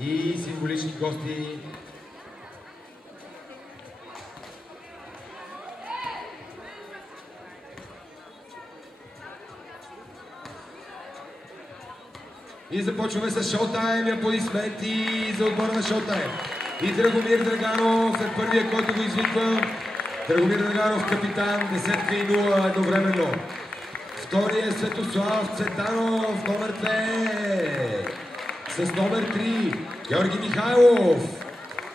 и символични гости. И започваме с шоутайм. Аплодисменти за отбора на шоутайм. И Драгомир Драганов е първия, който го извиква. Драгомир Драганов, капитан, 10-0 едновременно. Втория е Светослав Цветанов, номер 2. С номер 3 Георги Михайлов.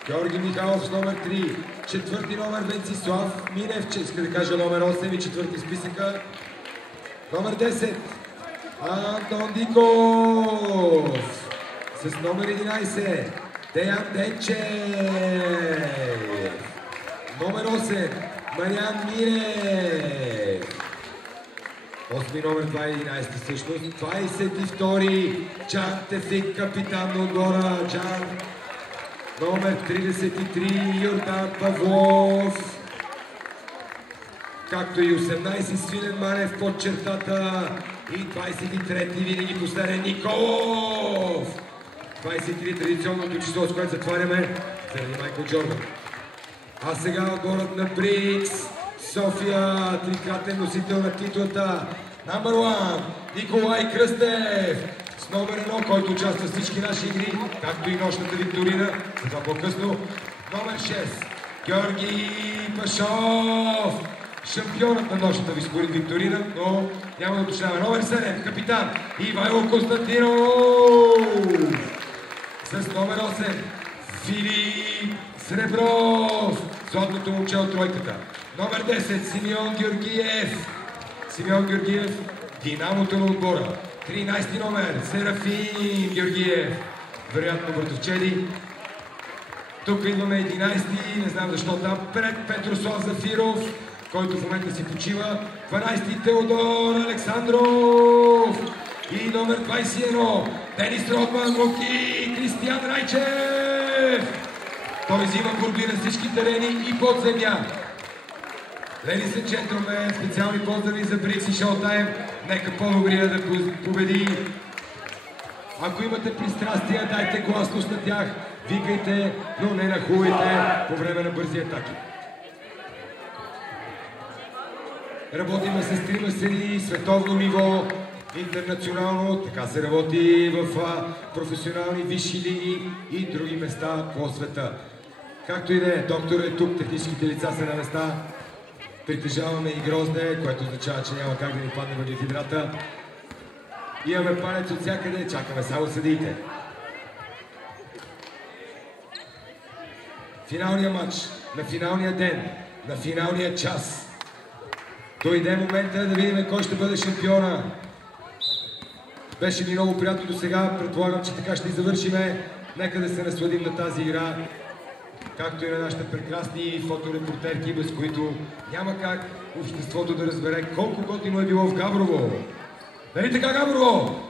Георги Михайлов с номер 3. Четвърти номер Венцислав Минев, че иска да кажа номер 8 и четвърти списъка. Номер 10 Антон Диков. С номер 11 Деян Денчев. Номер 8 Мариан Мирев. 8 номер 2-11 всъщност. 22 Джан Тефик, капитан на отбора. Джан. Номер 33 Йордан Павлов. Както и 18 Свилен Манев под чертата. И 23-ти винаги последен Николов. 23 традиционното число, с което затваряме заради Майкъл Джордан. А сега отборът на Брикс София, трикратен носител на титлата. Номер 1 Николай Кръстев. С номер 1, който участва в всички наши игри, както и нощната викторина, за това по-късно. Номер 6 Георги Пашов. Шампионът на нощната викторина, но няма да уточняваме. Номер 7 капитан Ивайло Константинов. С номер 8 Филип Сребров. Златното момче от тройката. Номер 10 Симеон Георгиев. Симеон Георгиев, динамото на отбора. 13 номер Серафим Георгиев. Вероятно братовчеди. Тук имаме 11-ти, не знам защо там, пред Петрослав Зафиров, който в момента си почива. 12-ти Теодор Александров. И номер 21 Денис Родман, Руки Кристиян Райчев. Той взима борби на всички терени и под земя. Ladies and gentlemen, специални поздрави за Брикс и Шоутайм. Нека по-добрия да победи. Ако имате пристрастия, дайте гласност на тях. Викайте, но не нахуйте по време на бързи атаки. Работиме с трима серии, световно ниво, интернационално. Така се работи в професионални висши лиги и други места по света. Както и да е, доктор е тук, техническите лица са на места. Притежаваме и грозде, което означава, че няма как да ни падне въглехидрата. Имаме палец от всякъде, чакаме само съдиите. Финалния матч, на финалния ден, на финалния час. Дойде момента да видим кой ще бъде шампиона. Беше ми много приятно до сега, предполагам, че така ще и завършиме. Нека да се насладим на тази игра. Както и на нашите прекрасни фоторепортерки, без които няма как обществото да разбере колко готино е било в Габрово. Нали така, Габрово?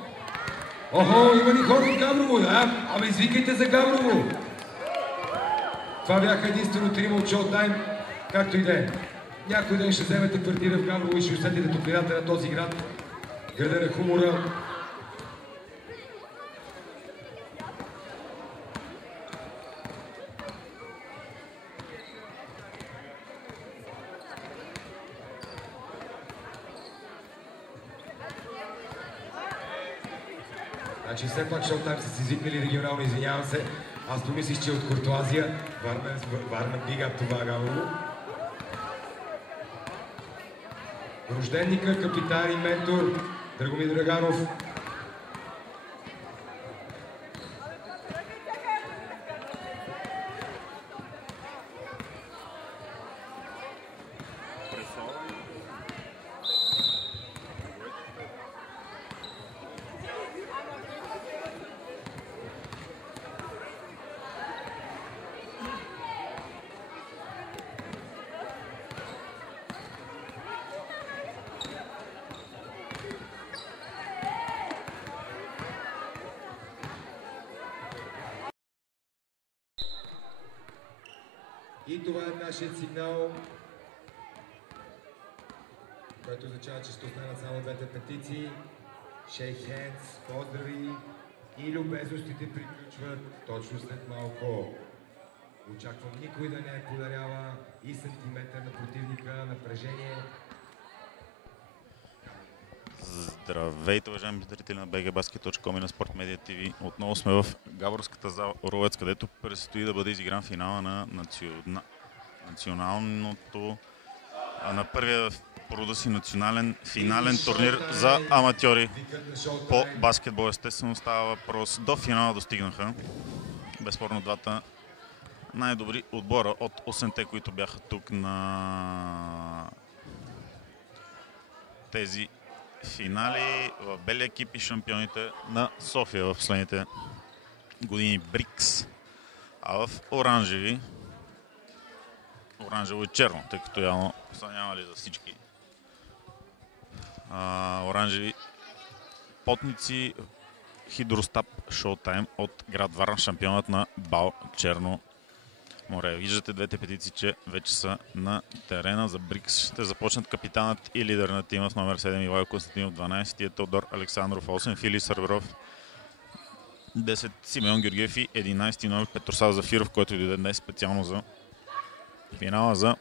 Охо, има ли хора от Габрово, да? Абе, извикайте за Габрово! Това бяха единствено трима от Шоутайм, както и да е. Някой ден ще вземете квартира в Габрово и ще усетите топлината на този град, града на хумора. Значи все пак Шоутайм са си извикнали регионално, извинявам се. Аз помислих, че е от Куртуазия. Варна бига това Габрово. Рожденника, капитан и ментор Драгомир Драганов. И това е нашият сигнал, което означава, че ще останат само двете петиции. Shake hands, поздрави И любезностите приключват точно след малко. Очаквам никой да не подарява и сантиметър на противника, напрежение. Здравейте, уважаеми зрители на bgbasket.com и на Sport Media TV. Отново сме в Гаворската зала Орлец, където предстои да бъде изигран финала на националното, на първия по рода си национален финален турнир за аматьори по баскетбол. Естествено става въпрос. До финала достигнаха безспорно двата най-добри отбора от 8-те, които бяха тук на тези финали в белия екип и шампионите на София в последните години Брикс, а в оранжево и черно, тъй като явно са нямали за всички. Оранжеви потници Хидростап Шоутайм от град Варна, шампионът на БАЛ Черно море. Виждате двете петици, че вече са на терена. За Брикс ще започнат капитанът и лидер на тима с номер 7 Ивайло Константинов, 12 Теодор Александров, 8 Фили Сърбров, 10 Симеон Георгиев и 11 номер Петросав Зафиров, който дойде днес специално за финала за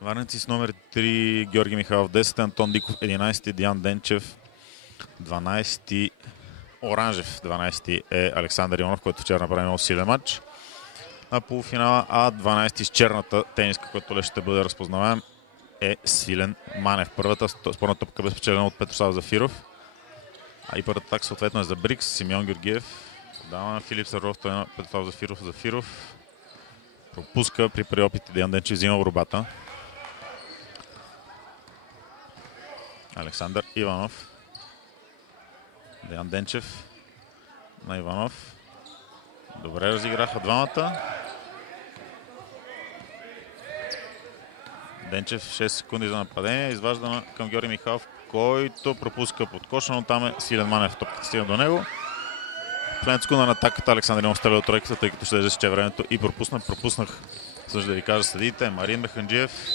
варнеци с номер 3 Георги Михайлов, 10 Антон Диков, 11 Диан Денчев, 12 оранжев, 12 е Александър Иванов, който вчера направи много силен матч на полуфинала, а 12 с черната тениска, който ще бъде разпознаваем, е Свилен Манев. Първата спорна топка бе спечелена от Петросав Зафиров, а и първата так съответно е за Брикс. Симеон Георгиев дава на Филип Сърбров, той на Петросав Зафиров. Зафиров пропуска при преопити, Диан Денчев взима борбата. Александър Иванов, Диан Денчев на Иванов. Добре разиграха двамата. Денчев 6 секунди за нападение, изваждана към Георги Михайлов, който пропуска под коша, но там е Силен Манев. Топката стига до него. Последната секунда на атаката Александър Иванов стреля от тройката, тъй като ще изче времето и пропуснах. Също да ви кажа съдиите. Марин Механджиев.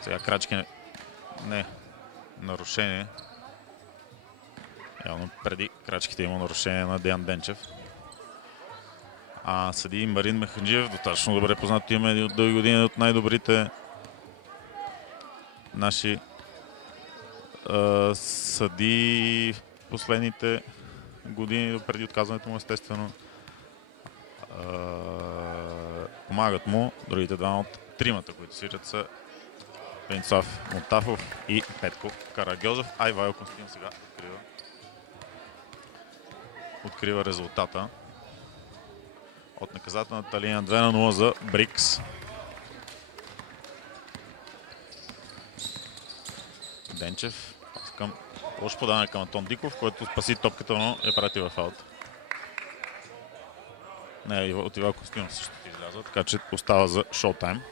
Сега крачки не нарушение. Явно преди крачките има нарушение на Диан Денчев. А съди Марин Механджиев, достатъчно добре познато име от дълги години, от най-добрите наши съди в последните години, преди отказването му, естествено. Помагат му другите двама от тримата, които свирят, са Венцислав Мотафов и Петко Карагьозов. Ивайло Константинов сега открива резултата от наказателната линия 2-0 за Брикс. Денчев към лошо подаване към Антон Диков, който спаси топката, но я прати в аут. Не, от Ивайло Константинов също излязва, така че остава за шоутайм.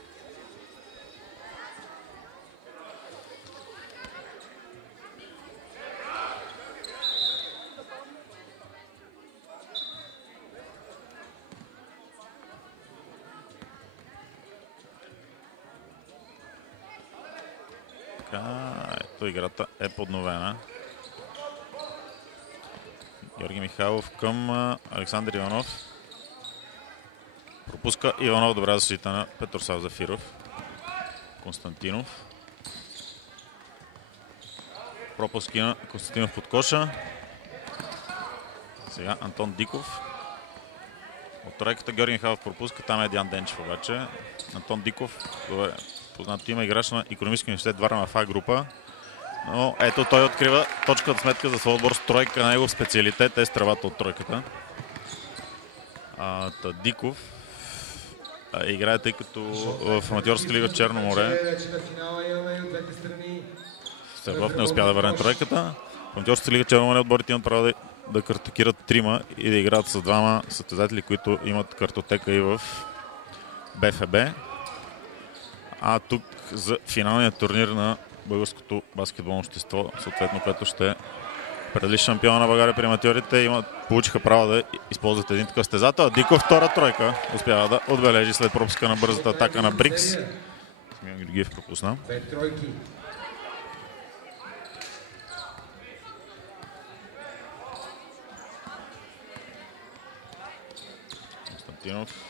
Ето, играта е подновена. Георги Михайлов към Александър Иванов. Пропуска Иванов, добра защита на Петросав Зафиров. Константинов. Пропуски на Константинов под коша. Сега Антон Диков. От тройката Георги Михайлов пропуска, там е Диан Денчев обаче. Антон Диков, добре, познато има, играч на Икономически университет Варна в А група. Но ето той открива точката сметка за своя отбор с тройка. На негов специалитет е стрелата от тройката. Диков играе, тъй като в аматьорска лига Черно море Сърбров не успя да върне тройката. В аматьорска лига Черно море отборите имат право да картотекират трима и да играят с двама състезатели, които имат картотека и в БФБ. А тук за финалния турнир на българското баскетболно общество, съответно, което ще предали шампиона на България при аматьорите, получиха право да използват един такъв състезател. Диков втора тройка успява да отбележи след пропуска на бързата атака на Брикс. Симеон Георгиев пропусна. Константинов.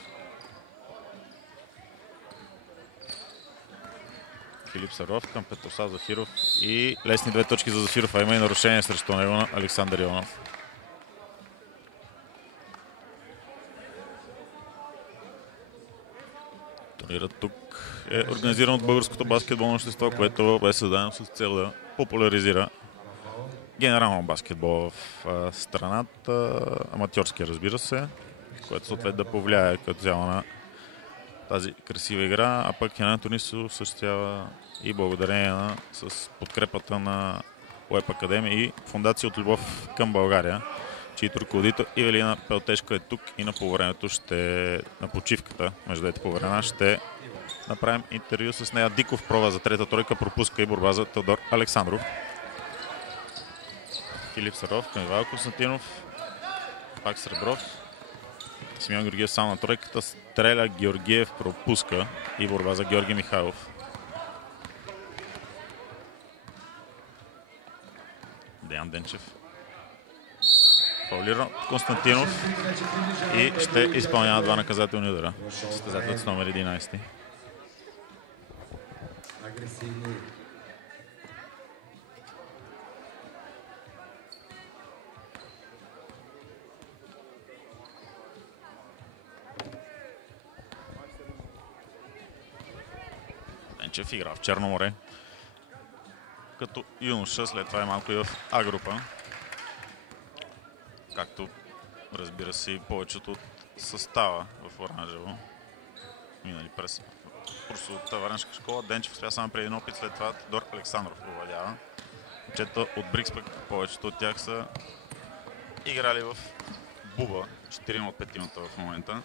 Филип Саров към Петросав Зафиров и лесни 2 точки за Зафиров, а има и нарушение срещу него на Александър Ионов. Турнирът тук е организиран от Българското баскетболно общество, което е създадено с цел да популяризира генерално баскетбол в страната, аматьорски, разбира се, което съответно да повлияе като цяло на тази красива игра, а пък на турнир се осъществява и благодарение с подкрепата на Уеб Академия и Фондация от любов към България, чието ръководител Ивелина Пелтешко е тук и на повремето на почивката, между двете по времена, ще направим интервю с нея. Диков проба за трета тройка, пропуска и борба за Теодор Александров. Филип Саров към Ивайло Константинов, пак Сребров. Симеон Георгиев сам на тройката, стреля, Георгиев пропуска и борба за Георги Михайлов. Деян Денчев фаулира Константинов и ще изпълнява 2 наказателни удара. Състезателят с номер 11. Денчев игра в Черно море като юноша, след това е малко и в А група. Както разбира се и повечето от състава в оранжево. Минали през прословутата варненска школа. Денчев успя само преди един опит, след това Теодор Александров овладява. Момчета от Брикс, пък повечето от тях са играли в Буба, 4 от 5 в момента.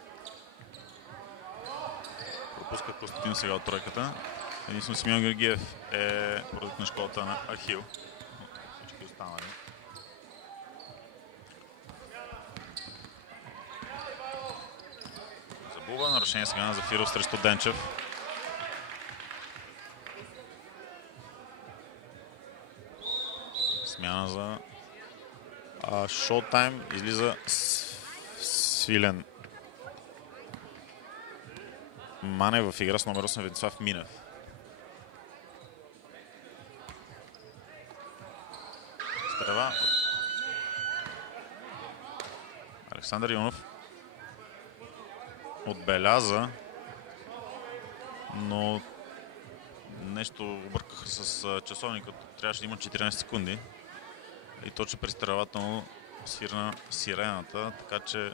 Пропуска Константин сега от тройката. Единствено Симеон Георгиев е продукт на школата на Ахил. Всички останали. Забува нарушение сега на Зафиров срещу Денчев. Смяна за шоутайм. Излиза Свилен Манев в игра с номер 8 Венцислав Минев. Стрела. Александър Ионов отбеляза, но нещо объркаха с часовника. Трябваше да има 14 секунди и точно престрелвателно свирна сирената, така че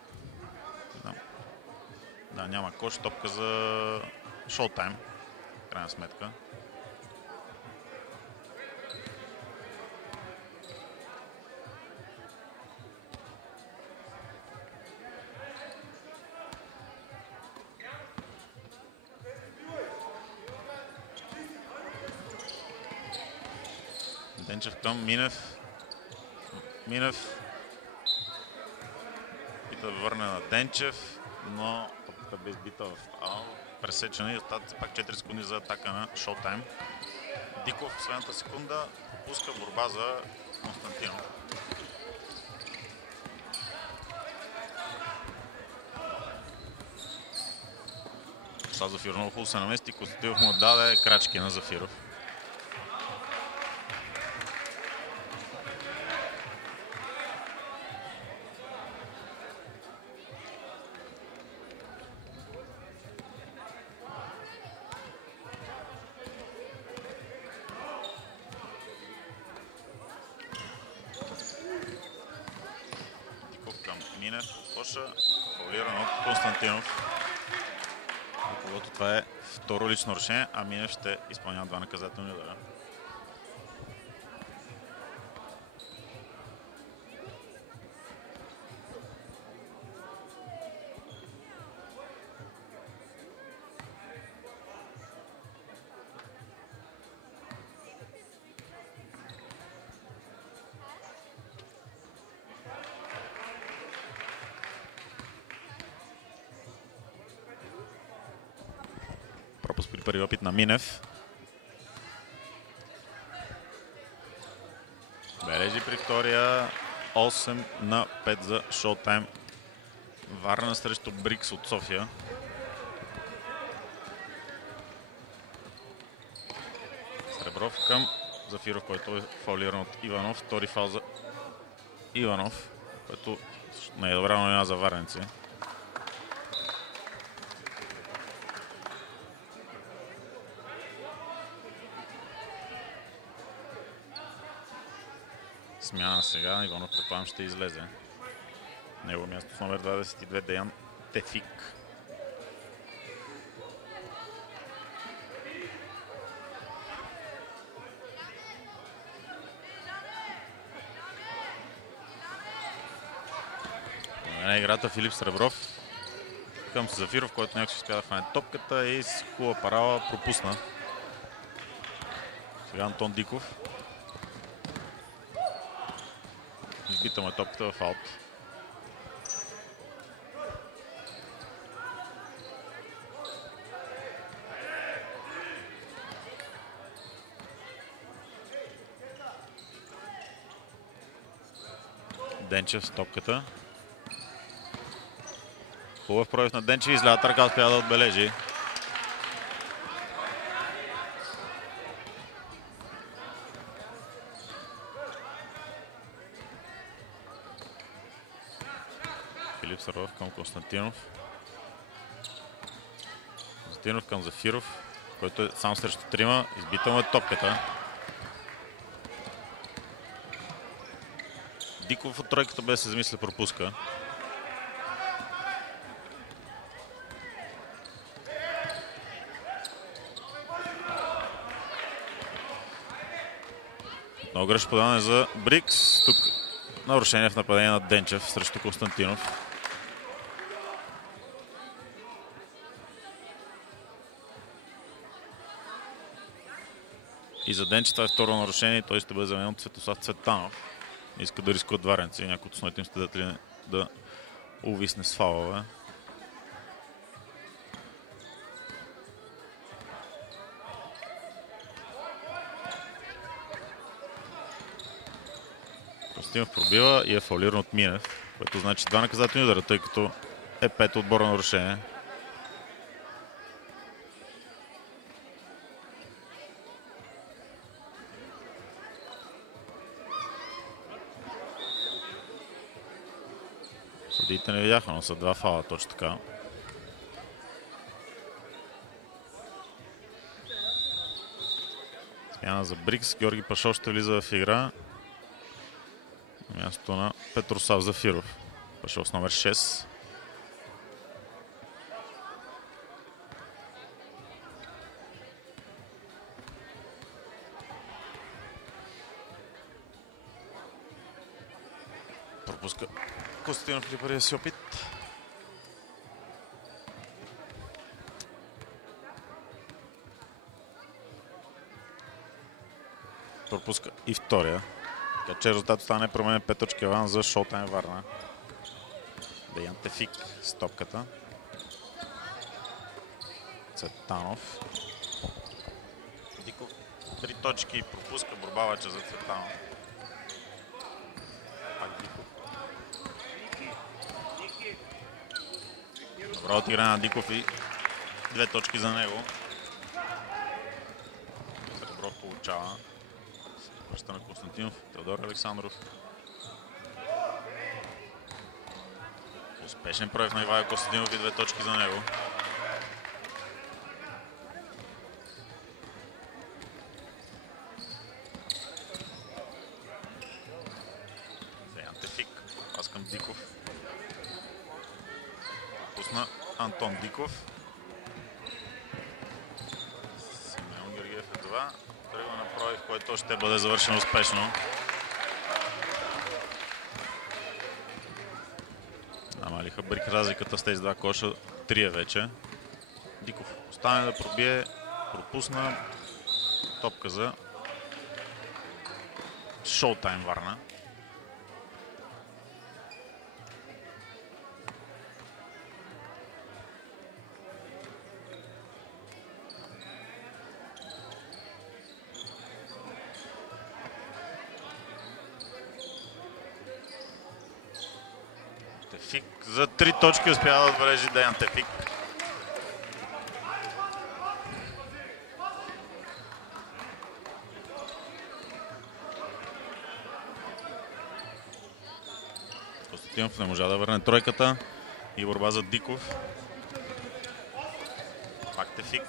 да, няма кош, топка за шоутайм, крайна сметка. Денчев към Минев. Минев пита да върне на Денчев, но топката бе избита в аут. Пресечена и остават пак 4 секунди за атака на шоутайм. Диков в следната секунда пуска борба за Константинов. Сега Зафиров много хубаво се намести. Константинов му даде крачки на Зафиров. Минев, Коша, фаулиран от Константинов. Когато това е второ лично решение, а Минев ще изпълнява 2 наказателни удара. Пропуск при първи опит на Минев. Бележи при втория 8 на 5 за шоутайм Варна срещу Брикс от София. Сребров към Зафиров, който е фаулиран от Иванов. Втори фаул за Иванов, което не е добра новина за варненци. Смяна сега. Иванов, предполагам, ще излезе. Негово място с номер 22 Деян Тефик. На играта Филип Сребров към Зафиров, който някак ще успя да хване топката и с хубава парала пропусна. Сега Антон Диков. Избита му топката в аут. Денчев с топката. Хубав пробив на Денчев, излята ръка, успя да отбележи. Филип Сребров към Константинов. Константинов към Зафиров, който е сам срещу трима. Избита му е топката. Диков от тройката без да се замисля пропуска. Много грешно подаване за Брикс. Тук нарушение в нападение на Денчев срещу Константинов. И за Денчев това е второ нарушение. Той ще бъде заменен от Светослав Цветанов. Не иска да рискуват варенци. Някои от основните им следатели да увисне с фалове. Константинов пробива и е фаулиран от Минев, което значи два наказателни удара, тъй като е пето отборно нарушение. Съдиите не видяха, но са два фаула, точно така. Смяна за Брикс. Георги Пашов ще влиза в игра. На мястото на Петрослав Зафиров. Пашов с номер 6. Пропуска Константинов при първия си опит. Пропуска и втория. Така че резултат остана непроменен, 5 точки аванс за Шоутайм Варна. Деян Тефик с топката. Цветанов. Диков 3 точки, пропуска, борба вече за Цветанов. Пак Диков. Добра отиграна на Диков и 2 точки за него. Сребров получава. Връща на Константинов, Теодор Александров. Успешен прояв на Ивайло Константинов и 2 точки за него. Деян Тефик, пас към Диков. Пусна Антон Диков. Симеон Георгиев е 2. Тръгва на пробив, който ще бъде завършен успешно. Намалиха Брик разликата с тези два коша. 3 е вече. Диков остане да пробие. Пропусна. Топка за Шоутайм Варна. Тефик за 3 точки успява да отбележи Деян Тефик. Константинов не можа да върне тройката и борба за Диков. Пак Тефик.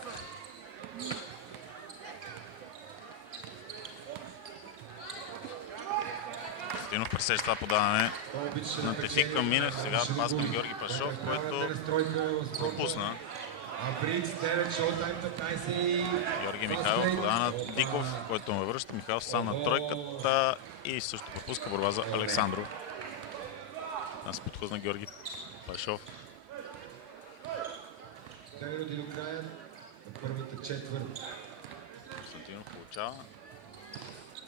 Константинов пресече това подаване на Тефик към Минев. Сега пас към Георги Пашов, който пропусна. Георги Михайлов подава на Диков, който му връща. Михайлов сам на тройката и също пропуска борба за Александров. Аз подхозна Георги Пашов. 2 минути до края на първата четвърт. Константинов получава.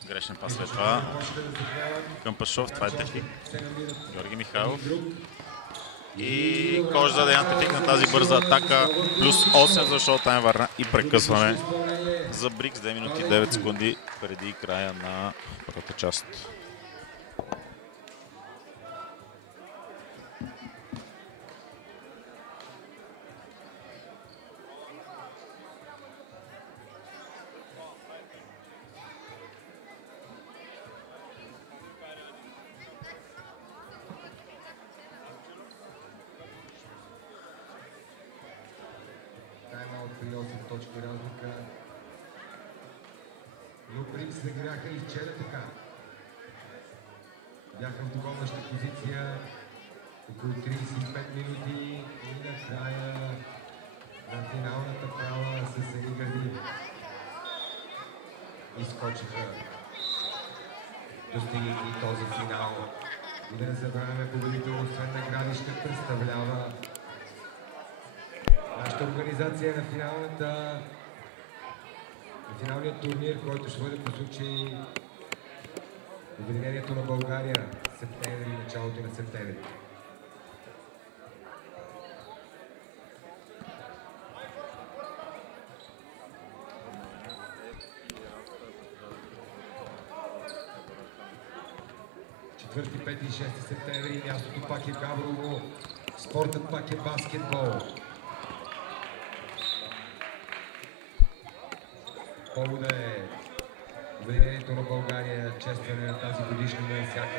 Грешен пас след това към Пашов. Това е Тефик. Георги Михайлов. И кош за Деян Тефик на тази бърза атака. Плюс 8 за шоутайм върна и прекъсване за Брикс. 2 минути 9 секунди преди края на първата част. При 8 точки разлика. Но Брикс не играха и вчера така. Бяха в догонваща позиция около 35 минути и накрая на финалната права с едни гърди изскочиха, достигайки този финал. И да не забравяме, победител освен награди ще представлява нашата организация на финалния турнир, който ще бъде по случай Обединението на България септември, началото на септември. Четвърти, 5 и 6 септември, мястото пак е Габрово, спортът пак е баскетбол. Повода е Обединението на България, честване на тази годишнина на всяка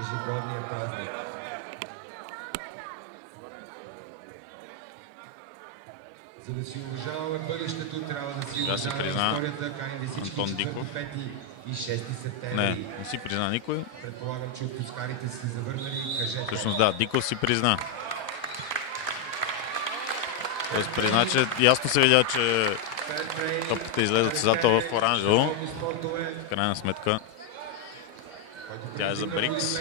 ежегодния празник. За да си уважаваме бъдещето, трябва да си уважаваме историята. Каним ви всички 4, 5 и 6 септември. Не си призна никой. Предполагам, че отпускарите са се завърнали. Кажете. Всъщност да, Диков си призна. Тоест призна, че ясно се видя, че топката излезе от съзата в оранжево. В крайна сметка тя е за Брикс.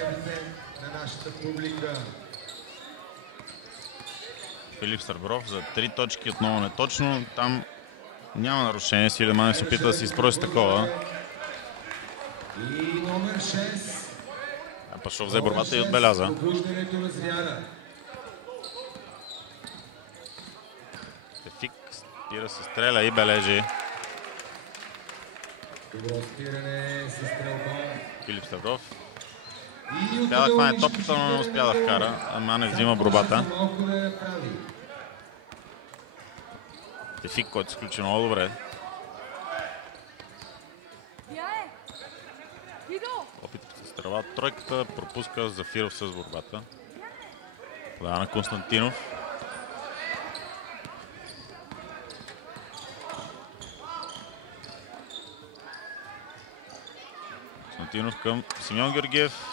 Филип Сърбров за 3 точки, отново неточно. Там няма нарушение. Свилеманев се опита да се изпроси такова. Пашов взе борбата и отбеляза. Тефик спира, се стреля и бележи. Филип Сърбров успя да хване топката, но не успя да вкара. Манев взима борбата. Тефик, който се включи много добре. Опит с тръва от тройката, пропуска Зафиров с борбата. Подава на Константинов. Константинов към Симеон Георгиев.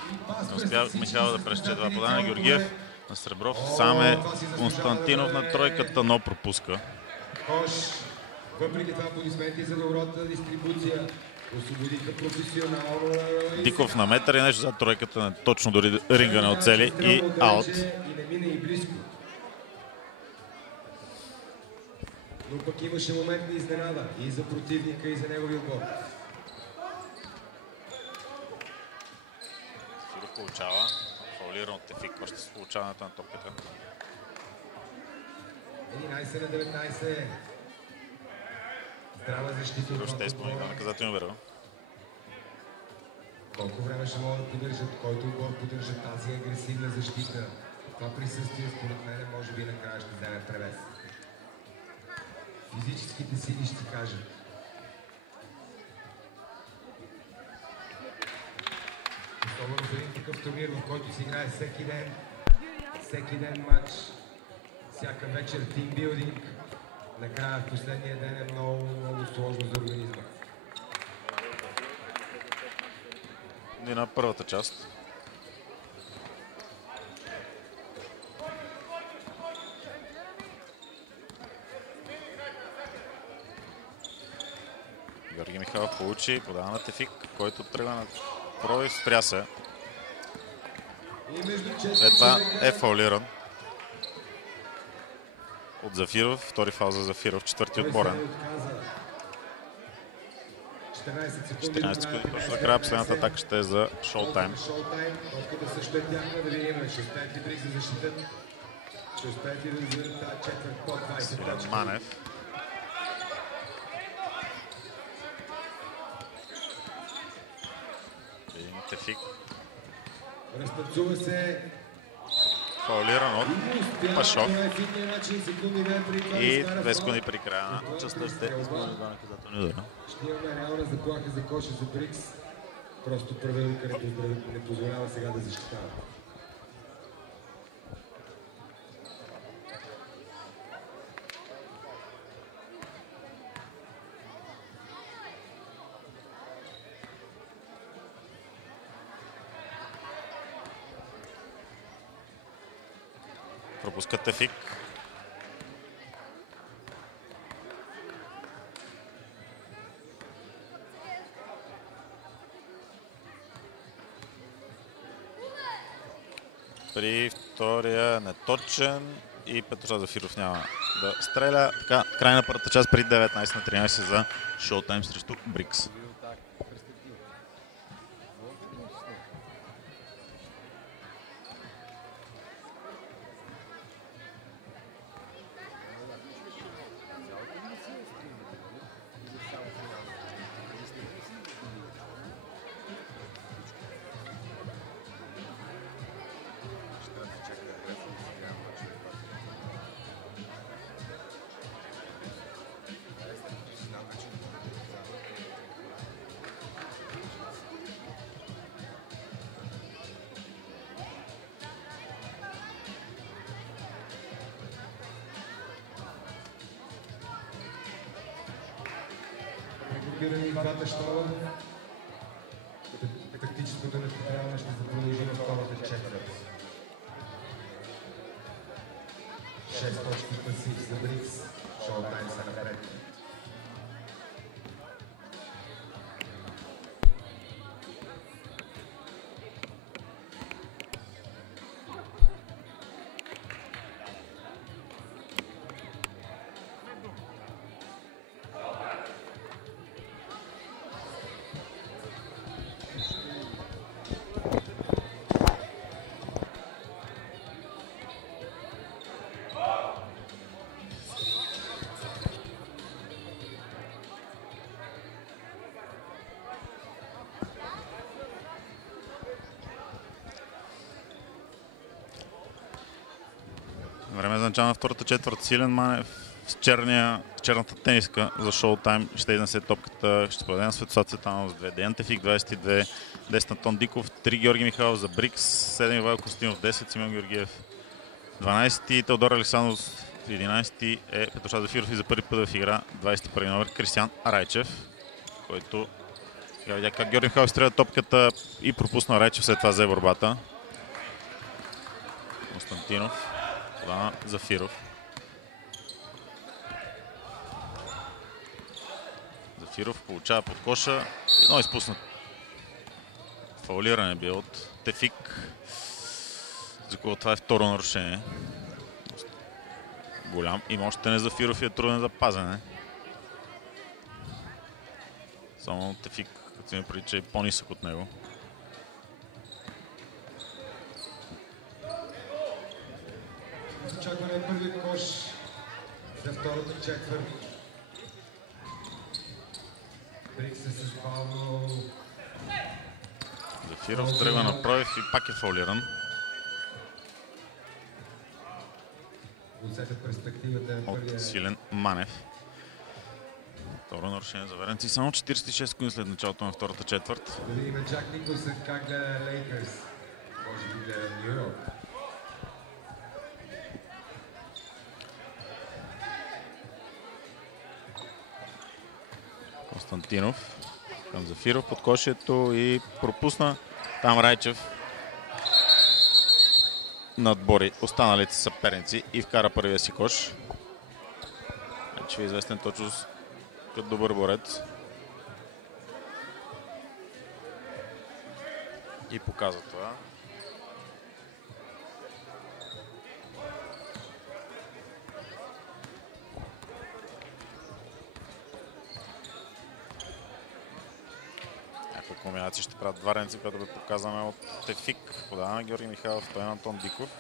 Не успя Михайлов да пресече това подаване. Георгиев на Сребров. Сам е Константинов на тройката, но пропуска. Въпреки това аплодисменти за добрата дистрибуция. Освободиха професионално. Диков на метър и нещо за тройката, точно дори ринга не оцели и аут. И не мине и близко. Но пък имаше момент на изненада и за противника, и за неговия отбор. Сиров получава. Фаулиран от Тефик. Още се получаването на топката. 11 на 19. Здрава защита. Сиров ще изпълни на наказателно веро. Колко време ще могат да поддържат, който отбор поддържа тази агресивна защита? Това присъствие, според мен, може би накрая ще вземе превес. Физическите сили ще кажат. Особено за един такъв турнир, в който се играе всеки ден матч, всяка вечер тимбилдинг, накрая в последния ден е много, много сложно за организма. И на първата част. Георги Михайлов получи, подава на Тефик, който тръгва на пробив, спря се. След това е фаулиран от Зафиров, втори фаул за Зафиров, четвърти отборен. 14 секунди, точно за края, последната атака ще е за шоутайм. Топката също е тяхна, да видим, ще успеят ли Брикс да защитят, ще успеят ли да вземат тази четвърт по 20 точки. Манев. Тефик. Разтанцува се. Фаулиран от Пашов. И 2 секунди при края на частта ще изпълни два наказателни удара. Ще имаме реална заплаха за коша за Брикс. Просто правилника не позволява сега да защитава. Пропуска Тефик. При втория неточен и Петър Зафиров няма да стреля. Така, край на първата част при 19-13 за шоутайм срещу Брикс. Групирани двата щола. Тактическото непотребно ще се продължи във втората четвърт. 6 точки пасив за Брикс. Шоутайм са напред. Време за начало на втората четвърт. Силен Манев с черната тениска за шоутайм. Ще изнесе топката. Ще подаде на Светослав Цветанов с 2. Деян Тефик 22. 10 Антон Диков. 3 Георги Михайлов за Брикс. 7 Ивайло Костинов. 10 Симеон Георгиев. 12 Теодор Александров. 11 е Петър Зафиров и за първи път в игра 21 номер Кристиян Райчев, който сега видя как Георги Михайлов стреля топката и пропусна Райчев, след това взе борбата. Константинов. Това Зафиров. Зафиров получава под коша. Едно изпуснат. Фаулиране бе от Тефик. За кого това е второ нарушение. Голям. Има още не Зафиров и е труден за пазене. Само Тефик, като ми преди, че е по-нисък от него. Очакване първи кош за втората четвърт. Брикс е с бавно. Зафиров тръгва на пробив и пак е фаулиран. Усетят перспективата на първия. От Свилен Манев. Второ нарушение за Варенци. Само 46 секунди след началото на втората четвърт. Да видим Джак Николсън как гледа Лейкърс. Може би гледа Ню Йорк. Константинов към Зафиров под кошието и пропусна. Там Райчев надбори останалите съперници и вкара първия си кош. Райчев е известен точно като добър борец. И показва това. Някаква комбинация ще правят Варенци, която бе показана от Тефик. Подава на Георги Михайлов, той на Антон Диков.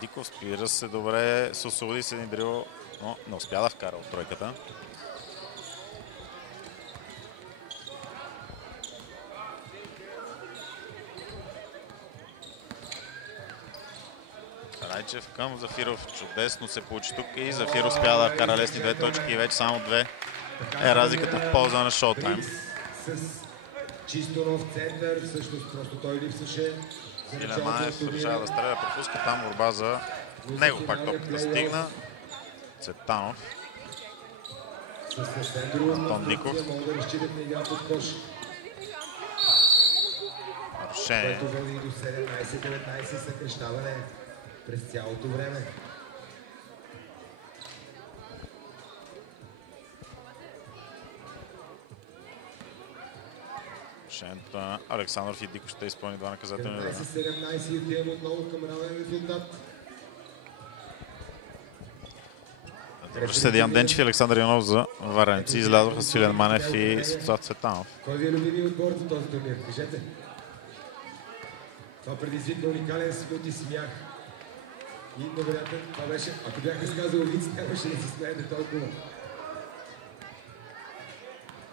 Диков спира се добре, се освободи с един дрибъл, но не успя да вкара от тройката. Райчев към Зафиров. Чудесно се получи тук и Зафиров успя да вкара лесни две точки и вече само две е разликата в полза на Шоутайм. С чисто нов център, всъщност просто той липсваше. Свилен Манев решава да стреля, пропуска там борба за него. Пак топката стигна. Цветанов. Антон Диков. Нарушение. Което води до 17-19 съкръщаване през цялото време. Решението на Александров и Диков ще изпълни два наказателни удара. 17-17 и отивам отново към равен резултат. Съдиян Денчев и Александър Иванов за Варенци. Излязоха Свилен Манев и Светослав Цветанов. Кой ви е любими отбор за този турнир? Кажете. Това предизвиква уникален смут и смях. И невероятно, това беше, ако бях изказал виц, нямаше да се смеете толкова.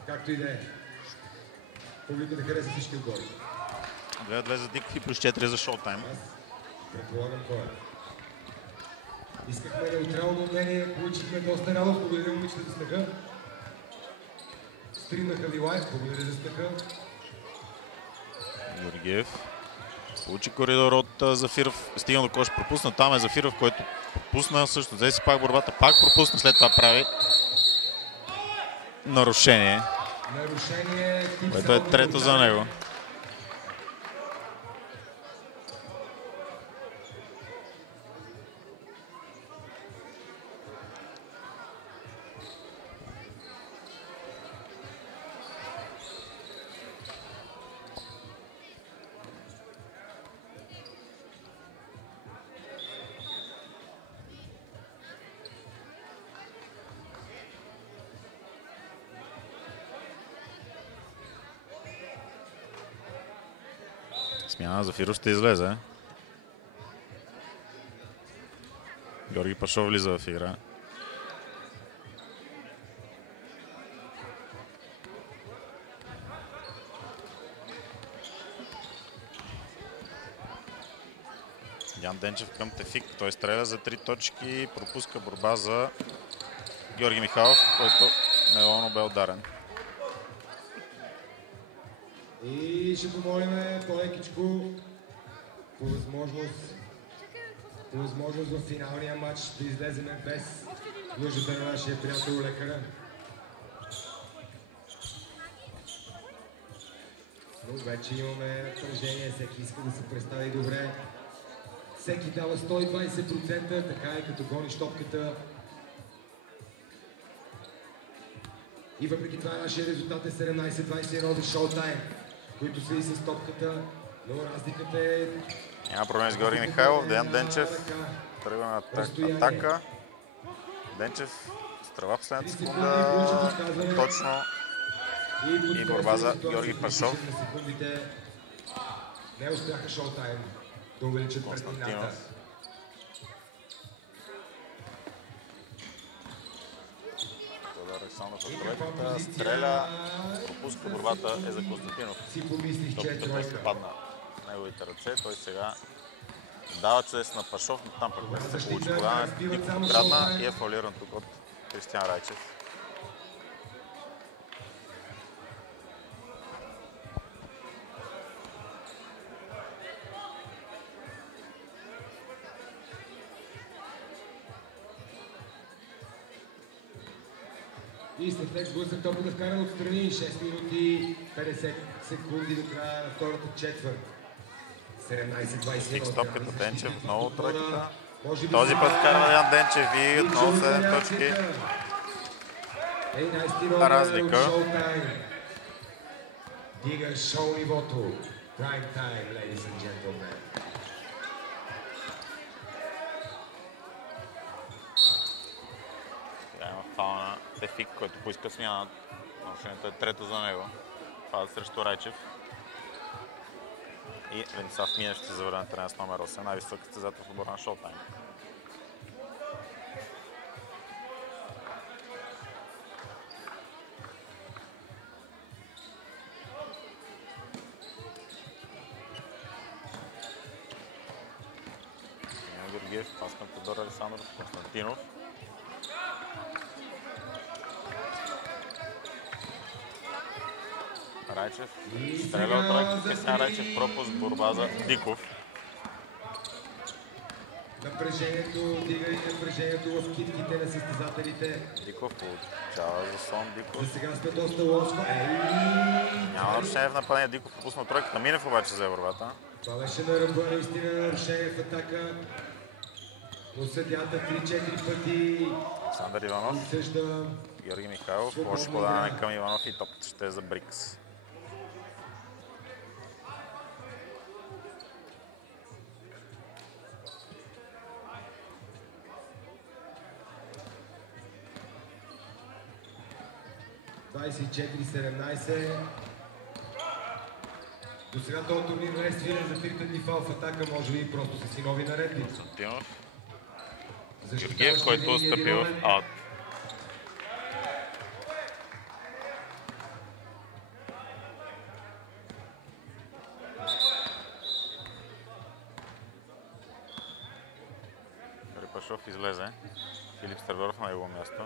Както и да е. Публиката хареса всички отбори. 2-2 за Диков и плюс 4 за Шоутайм. Аз предполагам кой е. Искахме неутрално мнение, получихме доста радост, благодаря момичетата смеха. Стримнаха ви лайк, благодаря за смеха. Георгиев получи коридор от Зафиров, стигна до кош, пропусна, там е Зафиров, който пропусна, също взе си пак борбата, пак пропусна, след това прави нарушение, което е трето за него. Смяна, Зафиров ще излезе. Георги Пашов влиза в игра. Ян Денчев към Тефик. Той стреля за 3 точки. Пропуска борба за Георги Михайлов, който неволно бе ударен. И ще помолим по-лекичко, по възможност в финалния матч да излезем без нуждата на нашия приятел лекара. Но вече имаме напрежение, всеки иска да се представи добре. Всеки дава 120%, така и като гониш топката. И въпреки това нашия резултат е 17-21 за Шоутайм, които са и с топката, но разликата е... Няма проблем с Георги Михайлов, Деян Денчев тръгва на атака. Денчев стръва в последната секунда, точно, и борба за Георги Пашов. Не успяха Шоутайм да увеличат предината. Александров от тройката, стреля, пропуска, борбата е за Константинов. Си помислих, че е тройка тройка. падна в неговите ръце, той сега Дава чудесно на Пашов, но там пък не се получи подаване. Диков отградна и е фаулиран тук от Кристиан Райчев. И след текст блъсък топката вкаран отстрани. 6 минути 50 секунди до края на втората четвърт. 17-21. Фикс топката Денчев, отново от тройката. Този път вкарва Деян Денчев и отново 7 точки. Разлика. Дига шоу нивото. Prime time, ladies and gentlemen. Сега има фал на Тефик, който поиска смяна. Нарушението е трето за него. Фал срещу Райчев. И Венцислав Минев ще завърне на терена с номер 8, най-висок състезател в отбора на Шоутайм. Георгиев, пас към Тодор Александров, Константинов. Райчев, стреля от тройката, Кристиан Райчев, пропуск, борба за Диков. Напрежението, дига и напрежението в китките на състезателите. Диков получава за сон, Диков. За сега сме доста лошо. Няма нарушение в нападение, Диков пропусна тройката, Минев обаче за борбата. Това беше на ръба, наистина нарушение в атака. Но съдята 3-4 пъти. Александър Иванов, Георги Михайлов, лошо подаване към Иванов и топката ще е за Брикс. До сега този турнир не е свирен за трипетни фал в атака, може би просто са си нови наредби. Константинов, Георгиев, който отстъпи в аут. Рипашов излезе. Филип Стъргоров на негово място.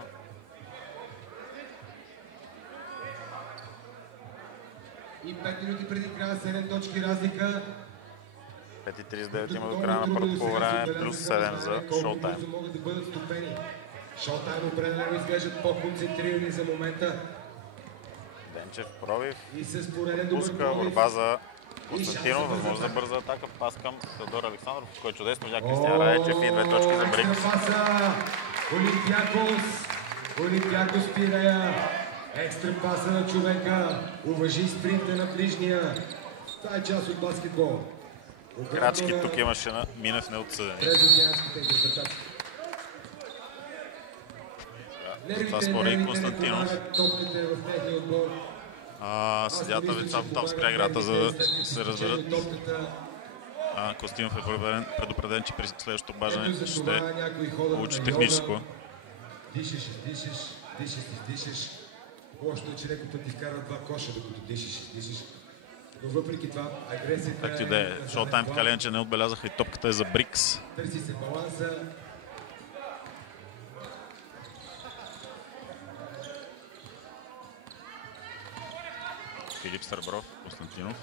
И 5 минути преди края, 7 точки разлика. 5:39 има до края на първото по време, плюс 7 за Шоутайм. Могат да бъдат стопени. Шоутайм определено изглеждат по-концентрирани за момента. Денчев пробив. И с пореден добър Пуска пробив. борба за Константинов, възможност за бърза атака, пас към Теодор Александров, който чудесно видя Кристиан Райчев и 2 точки за Брикс. Олимпиакос Пирея. Екстра паса на човека. Уважи спринта на ближния. Това е част от баскетбола. Крачки тук имаше на Минев неотсъдени. Това спори Константинов. Съдията вече там спря играта, за да се разберат. Константинов е предупреден, че при следващото обаждане ще получи техническо. Дишеш. Лошото е, че някой път изкарва 2 коша, докато дишеш. Но въпреки това, агресията... Както и да е, Шоутайм така ли, че не отбелязаха и топката е за Брикс. Търси се баланса. Филип Стърбров, Константинов.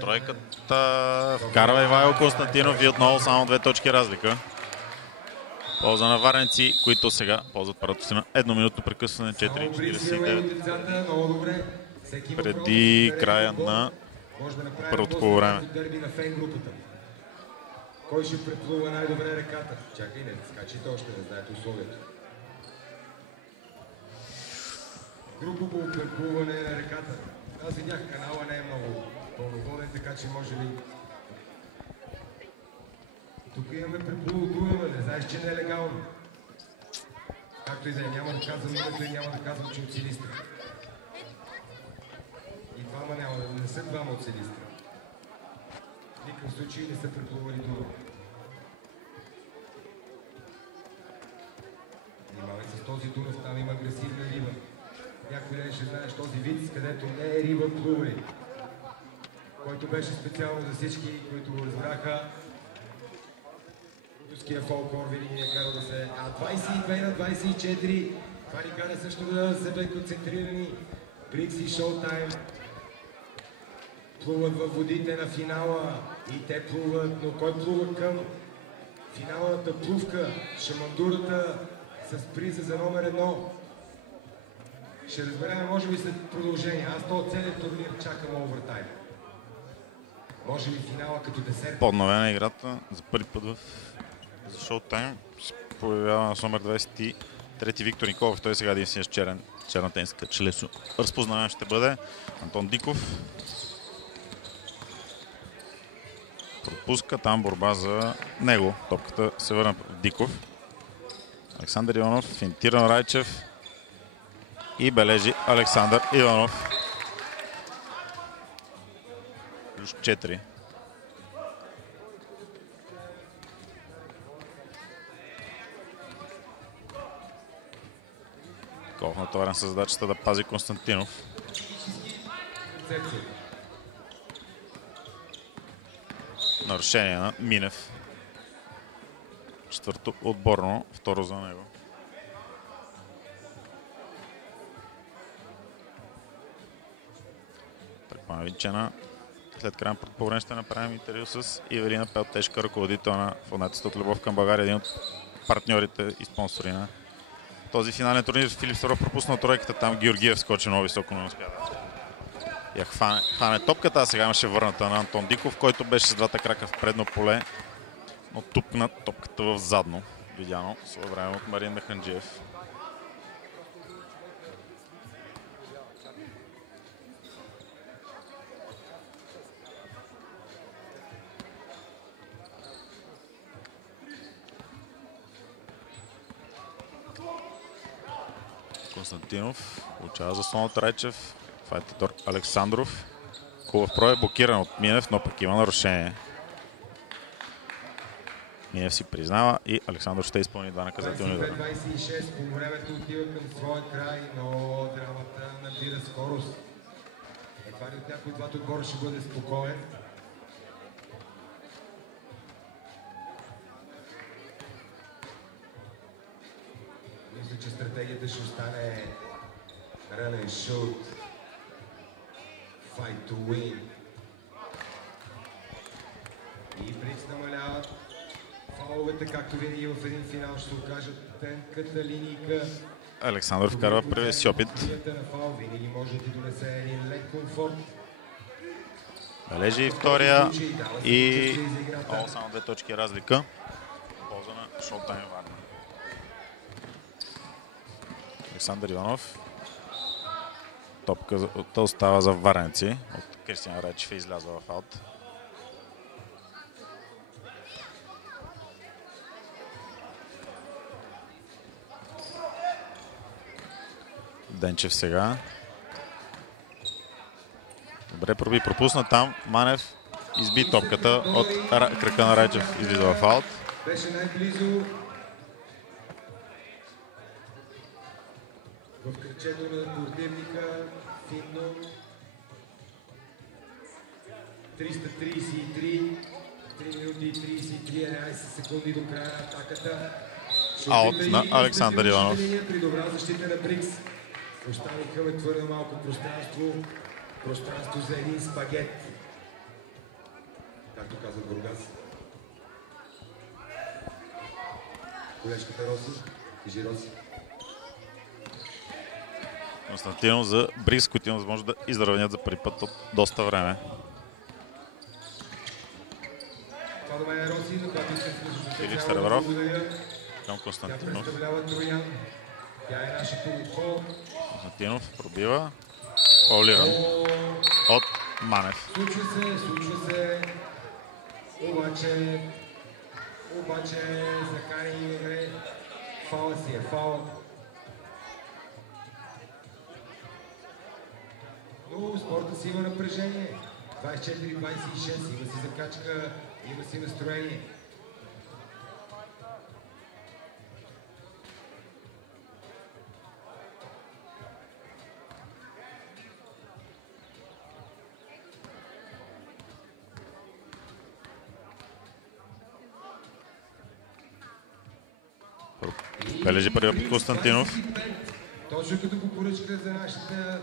Тройката вкарва Ивайло Константинов и отново само 2 точки разлика. Полза на варенци, които сега ползват първото си на едноминутно прекъсване 4:49. Преди края на първото по време. Кой ще преплува най-добре реката? Чакай, не скачите още, да знаете условието. Групово преплуване на реката. Аз видях, канала не е много пълноводен, така че може ли... Тук имаме преплуване, не знаеш, че не е легално. Както и да е, няма да казвам името и няма да казвам, че от Силистра. И двама няма да не са двама от Силистра. В никакъв случай не са преплували Дунав. Внимавай с този Дунав, там има агресивна риба. Някой ден ще знаеш този вид, където не е риба плували. който беше специално за всички, които го разбраха. Руския фолклор винаги е карал да се... 22 на 24. Това ни кара също да се бе концентрирани. Брикс и Шоутайм плуват във водите на финала и те плуват, но кой плува към финалната плувка? Шамандурата с приза за номер 1. Ще разберем, може би след продължение. Аз този целият турнир чакам овертайм. Може би финала като десерт. Подновена играта за първи път за Шоутайм. Появява с номер 23 Виктор Николов. Той сега един си с черна тениска, че лесно разпознаване ще бъде. Антон Диков. Пропуска там борба за него. Топката се върна в Диков. Александър Иванов финтира на Райчев и бележи Александър Иванов. Плюс 4. Колов натоварен със задачата да пази Константинов. Нарушение на Минев. Четвърто отборно, второ за него. Предполагам Винчена. След края по време ще направим интервю с Ивелина Пелтешка, ръководител на Фондацията от Любов към България, един от партньорите и спонсори на този финален турнир. Филип Старов пропусна тройката, там Георгиев скочи много високо, но не успя да я хване топката, а сега имаше върната на Антон Диков, който беше с двата крака в предно поле, но тупна топката в задно, видяно своевременно от Марин Механджиев. Константинов получава заслон от Райчев. Това е Тодор Александров. Хубав прой е блокиран от Минев, но пък има нарушение. Минев си признава и Александров ще изпълни два наказателни удара. 25-26 по времето отива към своя край, но драмата набира скорост. Едва ли от някой двата отбора ще бъде спокоен. Мисля, че стратегията ще остане run and shoot, fight to win. И Брикс намаляват фаловете, както винаги в един финал ще се окажат тънката линийка. Александров вкарва първия си опит. Винаги може да ти донесе един лек комфорт. Бележи втория и само 2 точки разлика. Полза на Шоутайм Варна. Александър Иванов. Топката остава за варенци. От Кристиан Райчев е излязла в аут. Денчев сега. Добре проби, пропусна там. Манев изби топката от крака на Райчев. Излиза в аут. Беше най-близо в кръчето на бордирника. Финно. 333. 3 минути и 33 секунди до края на атаката. Аут на Александър Иванов. При добра защита на Брикс. Останиха ме твърде малко пространство. Пространство за един спагет. Както казват Бургас. Колежката Роси. Кажи Роси. Константинов за Брикс, които има възможност да изравнят за първи път от доста време. Това до мен е Роси, но когато се слуша. Филип Сребров към Константинов. Тя представлява Троян. Тя е нашето ухо. Константинов пробива. Фаулиран от Манев. Случва се. Обаче Закари игре. Фаула си е фаул. Но спорта си има напрежение. 24-26, има си закачка, има си настроение. Бележи първия път Константинов. Точно като по поръчка за нашата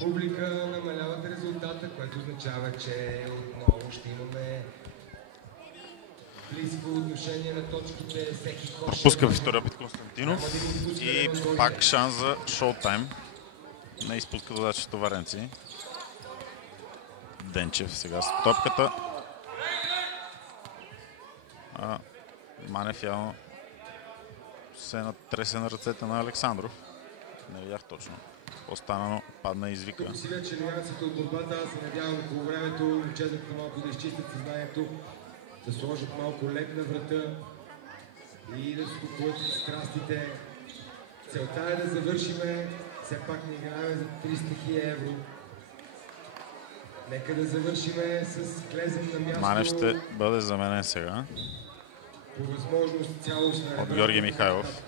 публика намаляват резултата, което означава, че отново ще имаме близко отношение на точките. Всеки кош. Пуска втория път Константинов и пак шанс за шоутайм. Не изпуска задачата Варенци. Денчев сега с топката. Манев явно се натресе на ръцете на Александров. Не видях точно. Останано падна и извика. Като си вече нюансите от борбата, аз се надявам по времето момчетата малко да изчистят съзнанието, да сложат малко лед на врата и да спокоят страстите. Целта е да завършиме, все пак не играем за 300 000 евро. Нека да завършиме с влезем на място. Манев ще бъде заменен сега. По възможност цялостна. От Георги Михайлов.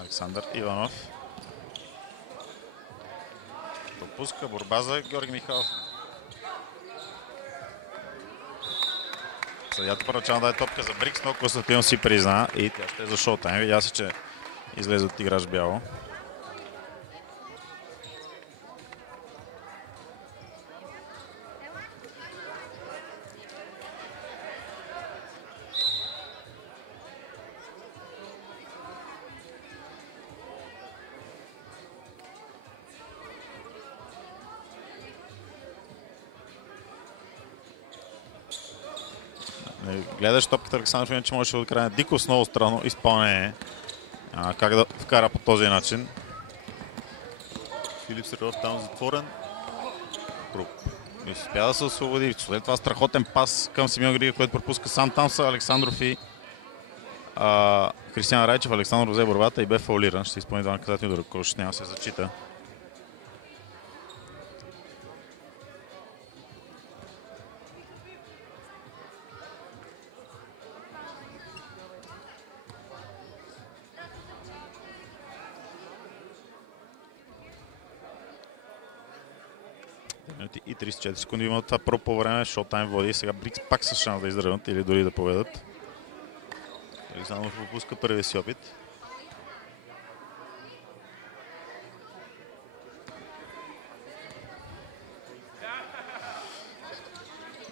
Александър Иванов. Пропуска борба за Георги Михайлов. Съдията първоначално даде топка за Брикс, но Константинов си призна и тя ще е за шоутайм. Видя се, че излезе от играч бяло. Гледаш топката Александров, иначе можеше да откране. Диков с много странно изпълнение. Как да вкара по този начин. Филип Средов там затворен. Круг. И успя да се освободи. След това страхотен пас към Симеон Георгиев, който пропуска сам там са Александров и Християн Райчев. Александров взе борбата и бе фаулиран. Ще изпълни два наказателни удара, който няма да се зачита. И 34 секунди има това първо по време, шоутайм води. Сега Брикс пак с шанс да издръвнат или дори да победат. Александров пропуска първия си опит.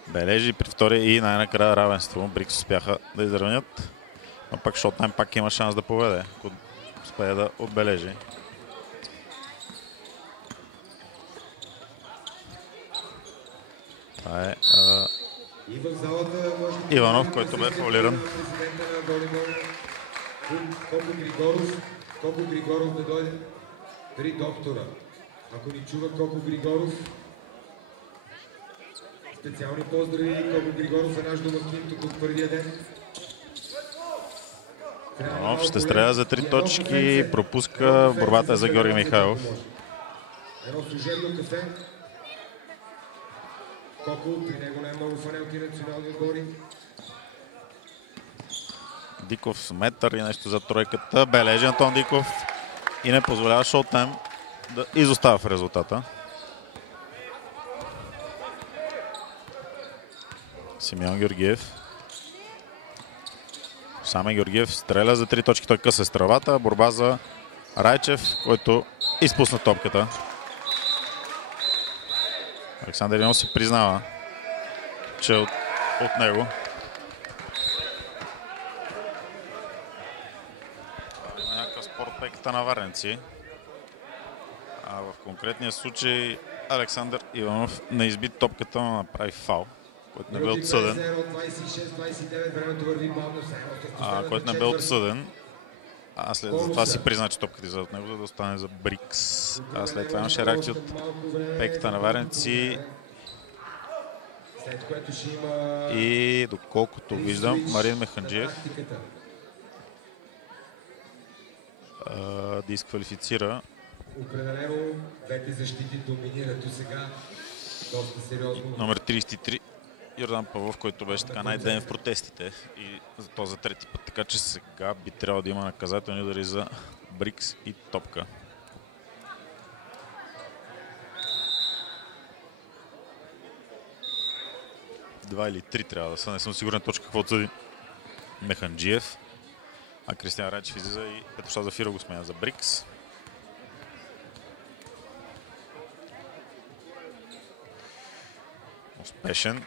Бележи при втория и най-накрая равенство. Брикс успяха да издръвнят. Но пак шоутайм пак има шанс да победе, ако успее да отбележи. Това е Иванов, който бе фаулиран. Коко Григоров да дойде при доктора. Ако ни чува Коко Григоров, специални поздрави. Коко Григоров е наш домакин тук от първия ден. Иванов ще стреля за 3 точки, пропуска, борбата е за Георги Михайлов. Едно служебно кафе. Коко, при него най-много фанелки национални отбори. Диков с метър и нещо за тройката. Бележи Антон Диков и не позволява шоутайм да изостава в резултата. Симеон Георгиев. Саме Георгиев стреля за 3 точки. Той къса с тръвата. Борба за Райчев, който изпусна топката. Александър Иванов си признава, че от него. Има някакъв спор пеката на Варенци. А в конкретния случай Александър Иванов не изби топката, но направи фал, който не бе отсъден. Който не бе отсъден. А след това си призна, че топката излезе от него, за да остане за Брикс. А след това имаше реакция от пеката на Варенци. И доколкото виждам, Марин Механджиев дисквалифицира. Определено двете защити доминират до сега доста сериозно. Номер 33 Йордан Павлов, който беше така най-ден в протестите и то за трети път. Така че сега би трябвало да има наказателни удари за Брикс и топка. Два или три трябва да са. Не съм сигурен точка какво съди Механджиев. А Кристиан Райчев излиза и Петрослав Зафиров го сменя за Брикс. Успешен.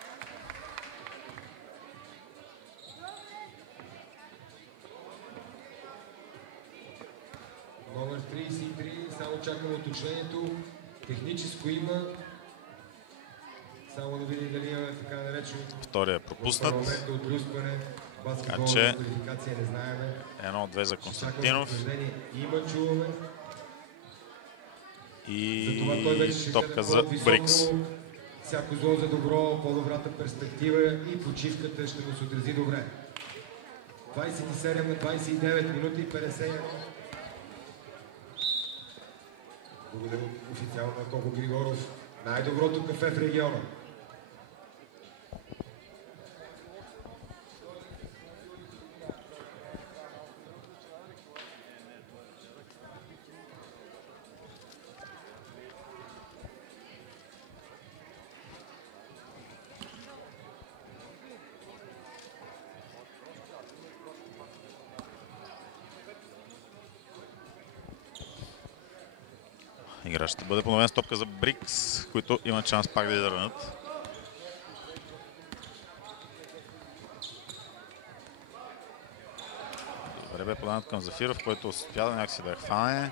Номер 33, само чакаме уточнението. Техническо има. Само да видим дали имаме така наречено. Втория е пропуснат. Така че 1-2 за Константинов. Има, чуваме. И топка за Брикс. Всяко зло за добро, по-добрата перспектива и почивката ще му се отрази добре. 27 на 29 минути и 50. Благодаря официално на Коко Григоров. Най-доброто кафе в региона. Игра ще бъде подновен с топка за Брикс, които имат шанс пак да я дърнат. Добре бе подават към Зафиров, който успя да някакси да я хване.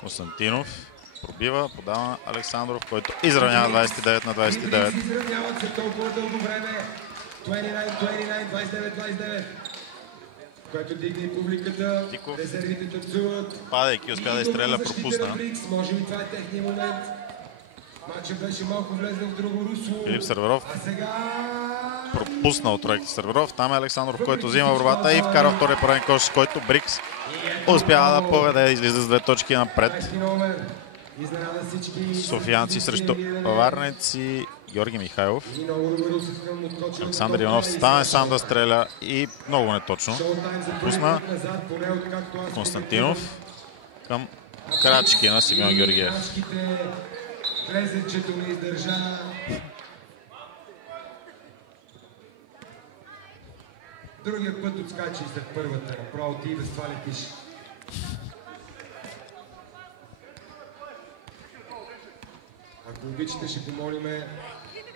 Константинов пробива, подава на Александров, който изравнява 29 на 29. Изравняват се толкова дълго време. 29, 29, което дигне и публиката. Диков. Резервите танцуват. Падайки, успя да изстреля, пропусна. Може би това е техния момент. Матчът беше малко влезен в друго русло. Филип Сървъров. А сега... Пропусна от проекта Сървъров. Там е Александров, който взима борбата и вкара втория пореден кош, с който Брикс успява да поведе, излиза с 2 точки напред. Софиянци срещу Варнеци. Георги Михайлов. Александър Иванов стане сам да стреля и много неточно. Пусна Константинов към крачки на Симеон Георгиев. Другия път отскачи след първата. Направо ти без това летиш. Ако обичате, ще помолиме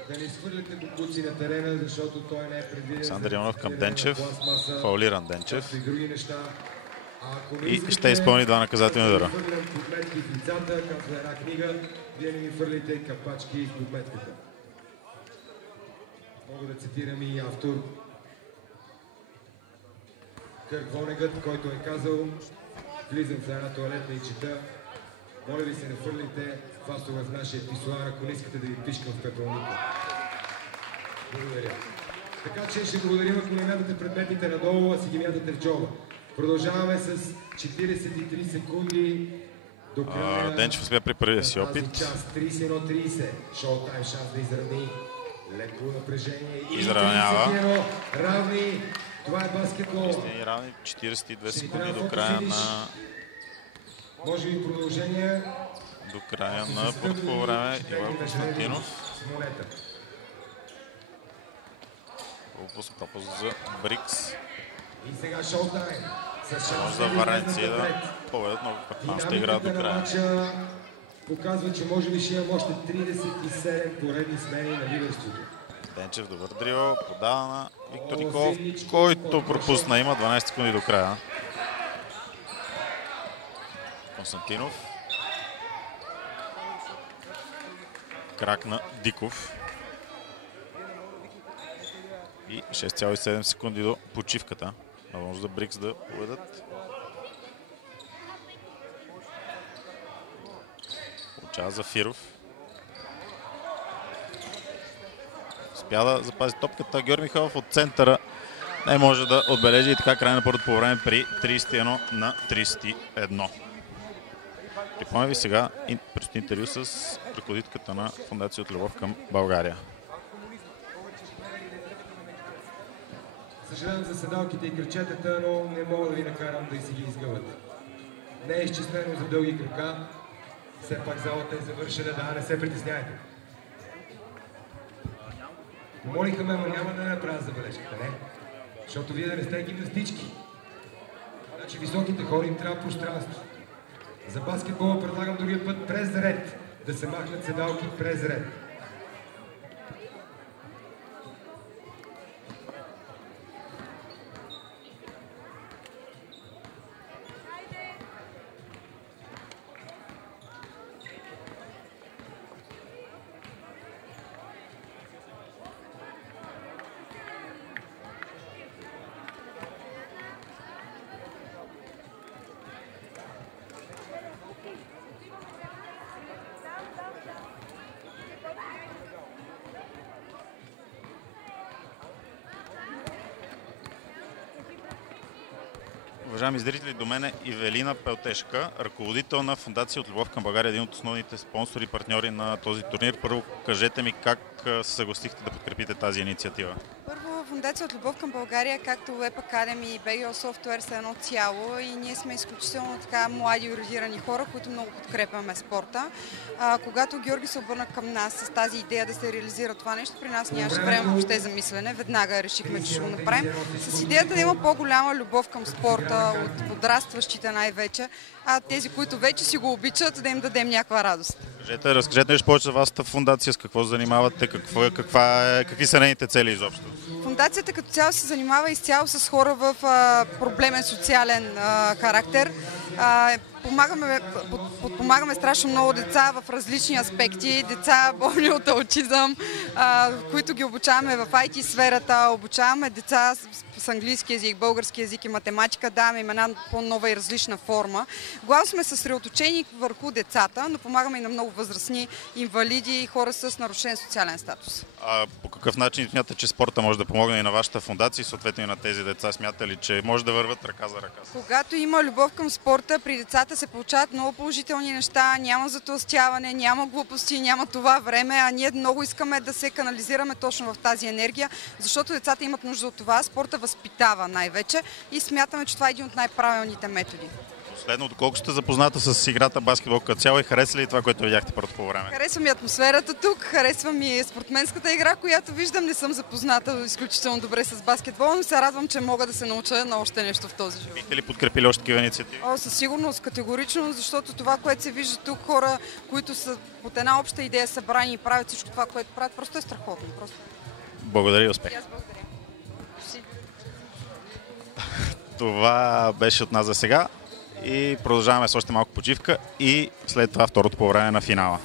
да не изхвърляте бокуци на терена, защото той не е предвиден. Александър Иванов към Денчев. Фаулиран Денчев. И ще не изпълни 2 наказателни удара. Подметки в лицата, казва една книга, вие не ми хвърляте капачки в подметката. Мога да цитирам и автор Кърк Вонегът, който е казал: влизам в една тоалетна и чета: моля ви се, не хвърляйте фасове в нашия писуар, ако не искате да ви пишкам в пепелника. Благодаря. Така че ще благодарим, ако не мятате предметите надолу, а си ги мятате в джоба. Продължаваме с 43 секунди до края. Денчев успя при първия си опит. 31-30. Шоутайм шанс да изравни. Леко напрежение. Изравнява. Равни. Това е баскетбол. Равни 42 секунди до края на... Може би продължение. До края на първото време Иван Константинов. Пропуск за Брикс. И сега шоутайм. Може да Варнеци да поведат много пък. Ще играят до края. Показва, че може би ще имам още 37 поредни смени на лидерството. Денчев добър дрибъл, подава на Виктор Николов, който пропусна. Има 12 секунди до края. Константинов. Крак на Диков. И 6,7 секунди до почивката. Може да Брикс да поведат. Получава Зафиров. Успя да запази топката. Георги Михайлов от центъра не може да отбележи и така край на първото по време при 31 на 31. Припомня ви сега предстои интервю с ръководителката на Фондация От любов към България. Съжалявам за седалките и кръчетата, но не мога да ви накарам да си ги изгъвате. Не е изчислено за дълги крака. Все пак залата е завършена, да, не се притесняйте. Помолиха ме, но няма да направя забележката, не? Защото вие да не сте гимнастички. Значи високите хора им трябва пространство. За баскетбола предлагам другия път през ред. Да се махнат седалки през ред. Уважаеми зрители, до мен е Ивелина Пелтешка, ръководител на Фондация от Любов към България, един от основните спонсори и партньори на този турнир. Първо, кажете ми как се съгласихте да подкрепите тази инициатива? Първо, Фондация от Любов към България, както Web Academy и BGO Software са едно цяло и ние сме изключително така млади и родирани хора, които много подкрепяме спорта. Когато Георги се обърна към нас с тази идея да се реализира това нещо, при нас нямаше време въобще за мислене. Веднага решихме, че ще го направим. С идеята да има по-голяма любов към спорта, от подрастващите най-вече, а тези, които вече си го обичат, да им дадем някаква радост. Разкажете нещо повече за вашата фондация, с какво се занимавате, какви са нейните цели изобщо? Фондацията като цяло се занимава изцяло с хора в проблемен социален характер. Подпомагаме страшно много деца в различни аспекти. Деца болни от аутизъм, които ги обучаваме в IT сферата, обучаваме деца с английски език, български език и математика, даваме им една по-нова и различна форма. Главно сме съсредоточени върху децата, но помагаме и на много възрастни инвалиди и хора с нарушен социален статус. А по какъв начин смятате, че спорта може да помогне и на вашата фондация и съответно и на тези деца? Смятате ли, че може да върват ръка за ръка? Когато има любов към спорта, при децата се получават много положителни неща, няма затлъстяване, няма глупости, няма това време, а ние много искаме да се канализираме точно в тази енергия, защото децата имат нужда от това. Спорта възпитава най-вече и смятаме, че това е един от най-правилните методи. Последно, доколко сте запозната с играта баскетбол като цяло и хареса ли това, което видяхте първото по време? Харесва ми атмосферата тук, харесва ми спортменската игра, която виждам. Не съм запозната изключително добре с баскетбол, но се радвам, че мога да се науча на още нещо в този живот. Бихте ли подкрепили още такива инициативи? Със сигурност, категорично, защото това, което се вижда тук, хора, които са от една обща идея събрани и правят всичко това, което правят, просто е страхотно. Благодаря и успех. Аз благодаря. Това беше от нас за сега и продължаваме с още малко почивка и след това второто по време на финала.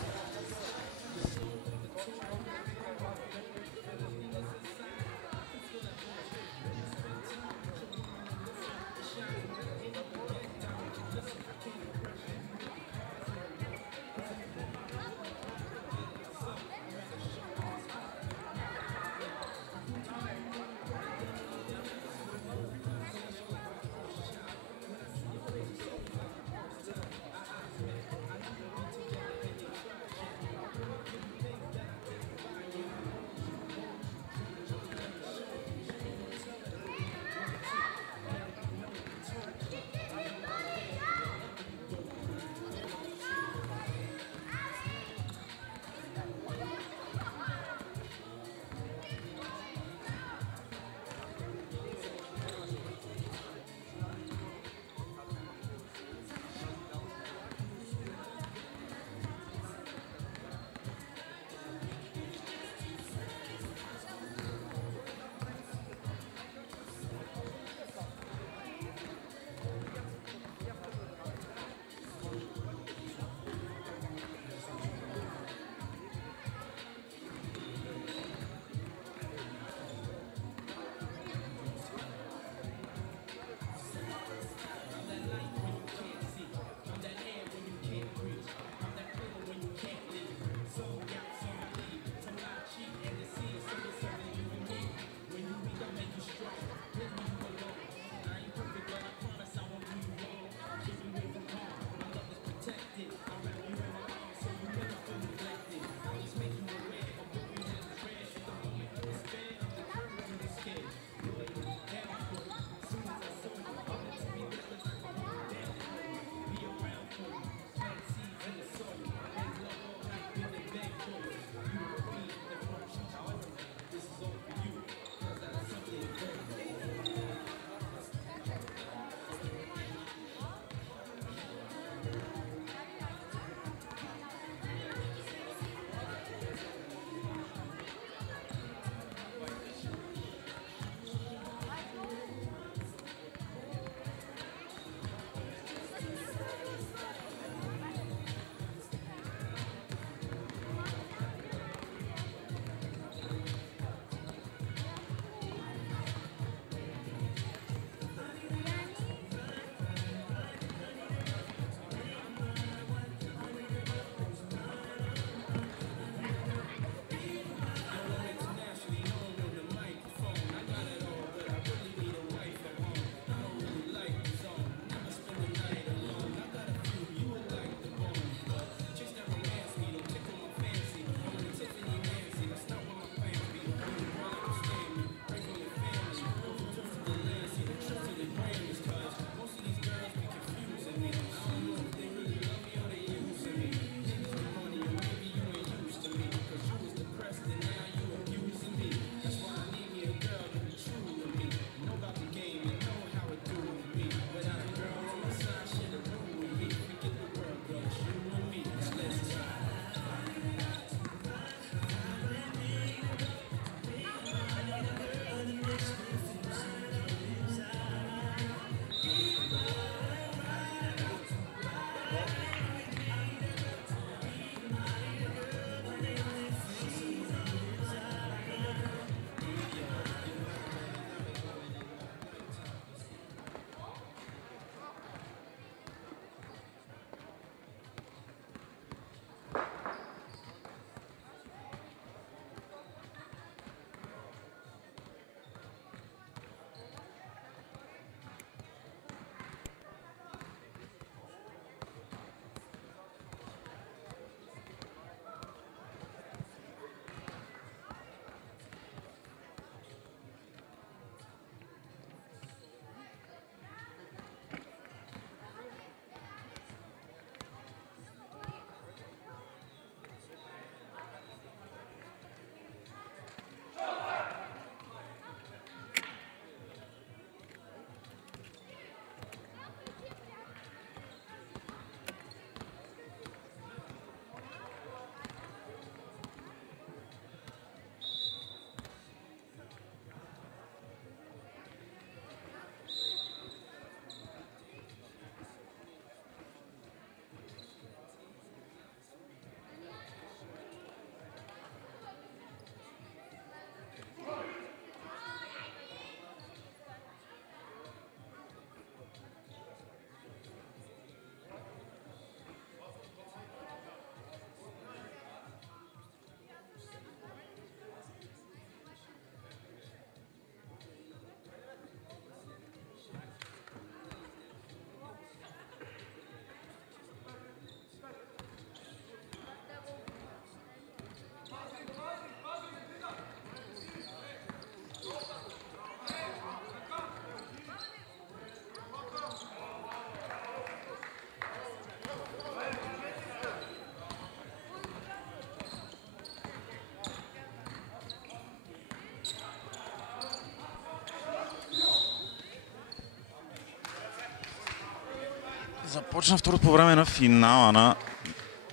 Започна второто по време на финала на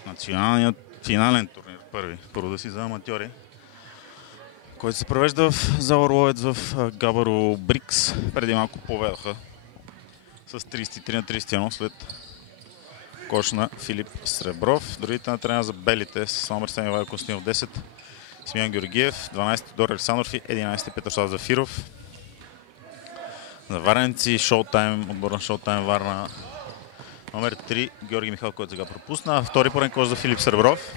националния финален турнир. Първо да си за аматьори, който се провежда в зала Орловец в Габаро Брикс. Преди малко поведоха с 33 на 31 след кош на Филип Сребров. Другите на трена за белите с номер 7 Ивайло Константинов, 10 Симеон Георгиев, 12 Тодор Александров и 11 Петърслав Зафиров. За варенци Шоутайм, отбор на Шоутайм Варна, номер 3 Георги Михайлов, който сега пропусна. Втори порен кош за Филип Сребров.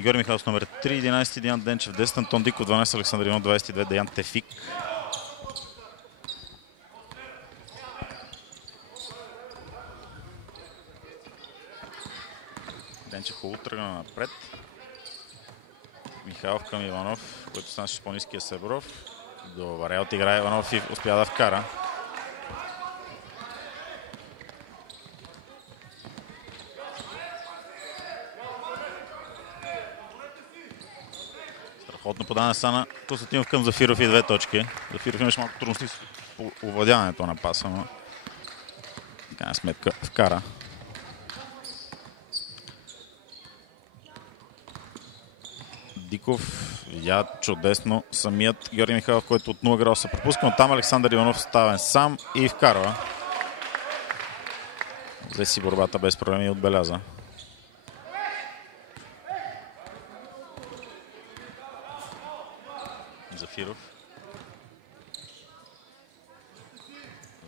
Георги Михайлов номер 3, 11 Диан Денчев, 10 Антон Диков, 12 Александър Иванов, 22 Деян Тефик. Денчев хубаво тръгна напред. Михайлов към Иванов, който станаше по-ниския Сребров. Добре, отиграе Иванов и успя да вкара. Страхотно подаване стана Константинов към Зафиров и 2 точки. Зафиров имаше малко трудности с овладяването на паса, но в крайна сметка вкара. Диков видя чудесно самият Георги Михайлов, който от 0 градуса пропуска, но там Александър Иванов ставен сам и вкарва. Взе си борбата без проблеми и отбеляза. Зафиров.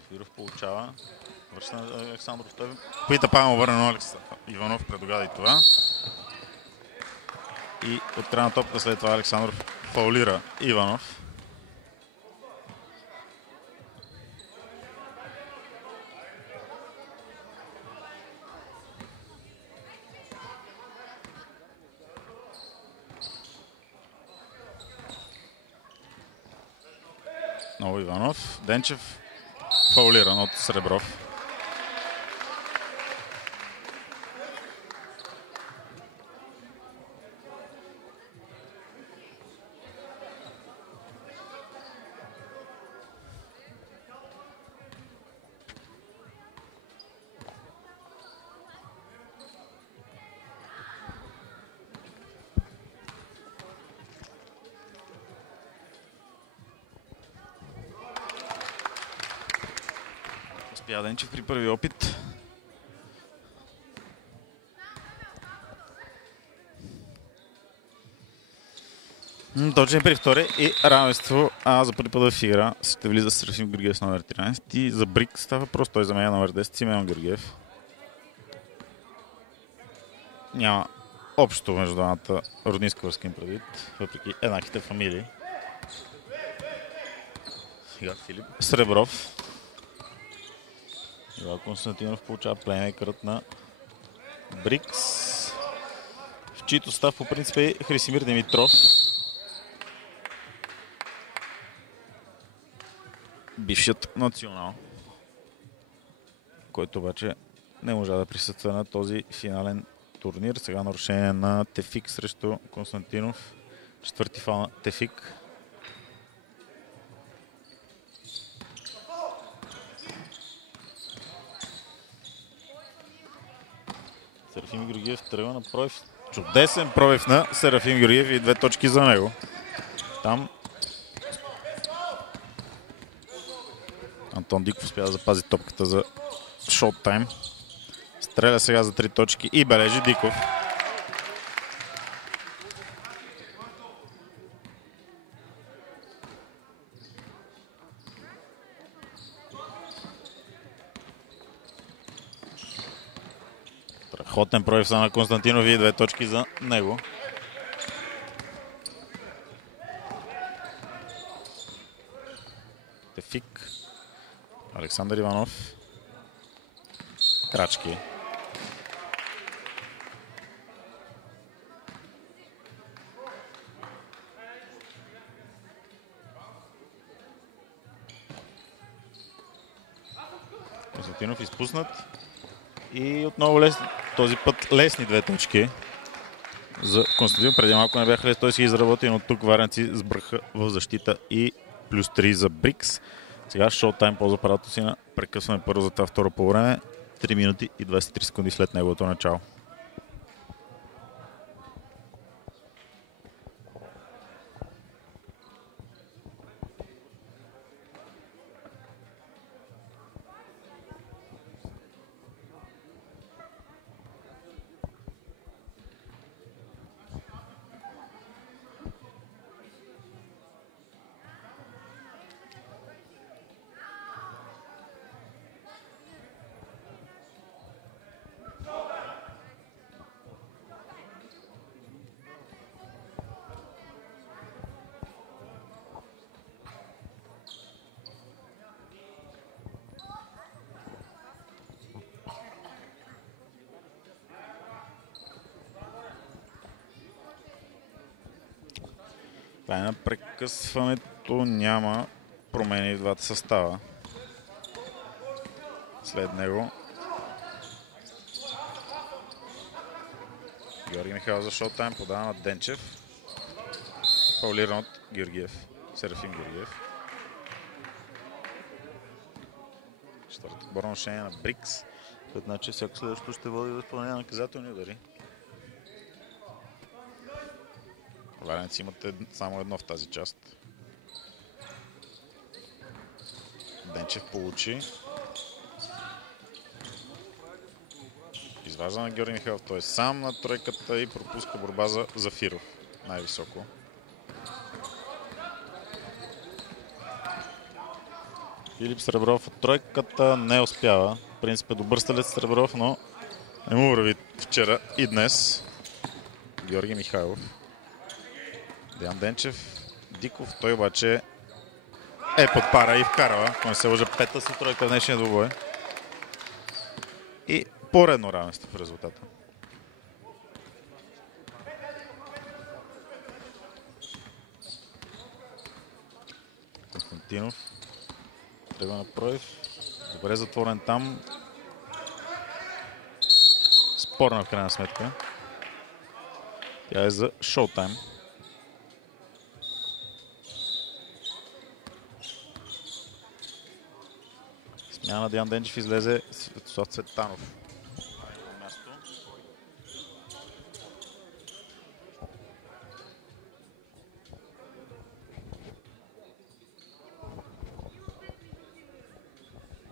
Зафиров получава. Връща на Александров. Той пита пак върнено Иванов, предогада и това. И от края на топка след това Александров фаулира Иванов. Ново Иванов. Денчев фаулиран от Сребров. Денчев при първи опит. Точно при втори и равенство. За първи път в игра ще влиза Серафим Георгиев с номер 13 и за Брик става въпрос. Той за мен номер 10 Симеон Георгиев. Няма общо между двамата роднинска връзка им предвид, въпреки еднаквите фамилии. Сега Филип Сребров. Ивайло Константинов получава плеймейкърът на Брикс, в чийто став по принцип е Хрисимир Димитров. Бившият национал, който обаче не можа да присъства на този финален турнир. Сега нарушение на Тефик срещу Константинов. Четвърти фал на Тефик. Серафим Георгиев тръгва на пробив. Чудесен пробив на Серафим Георгиев и 2 точки за него. Там Антон Диков успя да запази топката за шоттайм. Стреля сега за 3 точки и бележи Диков. Страхотен пробив на Константинов и 2 точки за него. Тефик. Александър Иванов. Крачки. Константинов изпуснат. И отново този път лесни 2 точки за Константин. Преди малко не бяха лесни, той си изработи, но тук варенци сбърха в защита и плюс 3 за Брикс. Сега шоутайм ползва правото си на прекъсване първо за това второ по време. 3 минути и 23 секунди след неговото начало. Край на прекъсването, няма промени в двата състава. След него Георги Михайлов за шоутайм, подава на Денчев. Фаулиран от Георгиев. Серафим Георгиев. Четвърто отборно решение на Брикс. Значи всяко следващо ще води до изпълнение на наказателни удари. Варенци имате само едно в тази част. Денчев получи. Изважда на Георги Михайлов. Той е сам на тройката и пропуска борба за Зафиров. Най-високо. Филип Сребров от тройката не успява. В принцип е добър стрелец Сребров, но не му върви вчера и днес. Георги Михайлов. Деян Денчев, Диков, той обаче е под пара и вкарва, ако не се лъжа, пета си тройка в днешния двубой. И поредно равенство в резултата. Константинов тръгва на Проев, добре затворен там. Спорна в крайна сметка. Тя е за шоутайм. Смяна Деян Денчев, излезе Светослав Цветанов.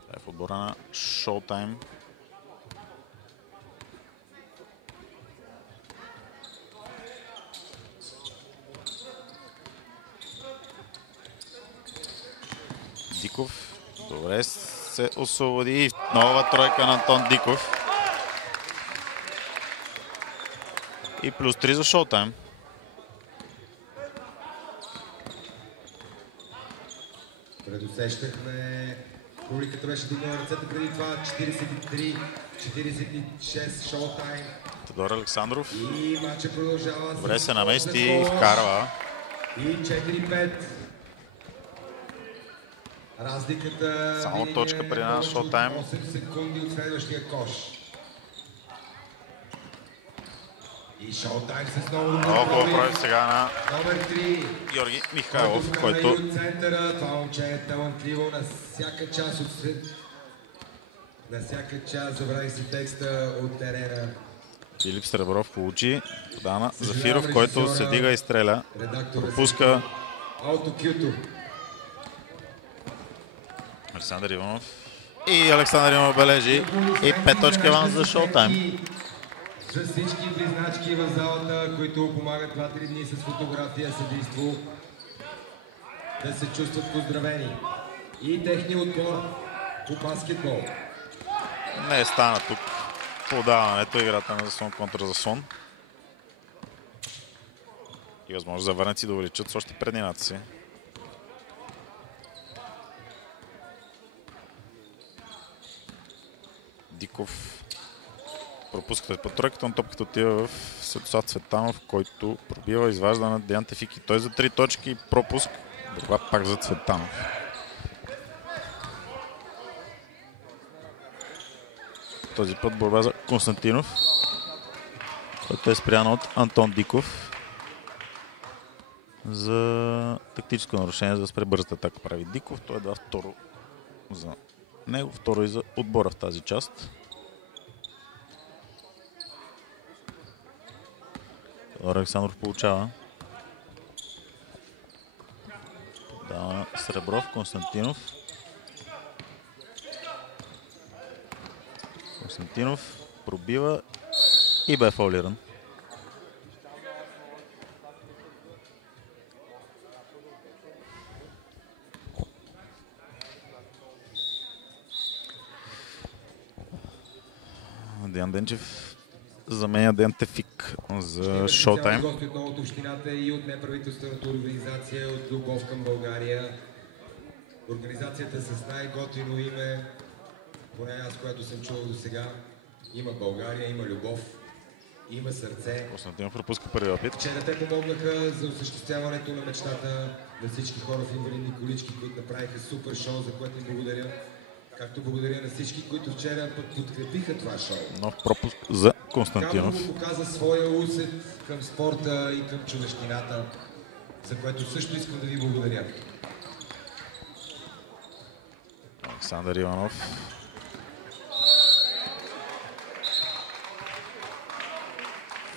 Това е в отбора на шоутайм. Диков. Добре се освободи. Нова тройка на Антон Диков. И плюс 3 за шоутайм. Предусещахме. Публиката беше дигнала ръцете преди това. 43-46 шоутайм. Тодор Александров. И матча продължава. Добре се намести и вкарва. И 4-5. Разликата само точка при нас шоутайм. 8 секунди от следващия кош. И шоутайм с много много прави сега на номер 3. Георги Михайлов, който от центъра. Това момче е талантливо на всяка част от на всяка част, забравих си текста, от терена. Филип Сребров получи Дана Зафиров, който се дига и стреля. Пропуска Александър Иванов. И Александър Иванов бележи. И 5 точки аванс за шоутайм. За всички близначки в залата, които помагат 2-3 дни с фотография, съдейство, да се чувстват поздравени. И техния отбор по баскетбол. Не стана тук подаването, играта на заслон контра заслон. И възможно за върнеци да увеличат с още преднината си. Диков пропускате по тройката, но топката отива в Светослав Цветанов, който пробива, изважда на Деян Тефики. Той за 3 точки и пропуск. Борба пак за Цветанов. Този път борба за Константинов, който е спрян от Антон Диков за тактическо нарушение, за да спре бързата атака прави Диков. Той е второ за него, второ и за отбора в тази част. Тодор Александров получава. Дава Сребров, Константинов. Константинов пробива и бе фаулиран. Деян Денчев заменя Деян Тефик за шоутайм. Гости отново от общината и от неправителствената организация от Любов към България. Организацията с най-готино име, поне аз, което съм чувал до сега. Има България, има любов, има сърце. Константинов пропуска първи опит. Вчера те помогнаха за осъществяването на мечтата на всички хора в инвалидни колички, които направиха супер шоу, за което им благодаря. Както благодаря на всички, които вчера пък подкрепиха това шоу. Нов пропуск за Константинов. Кабело показа своя усет към спорта и към човещината, за което също искам да ви благодаря. Александър Иванов.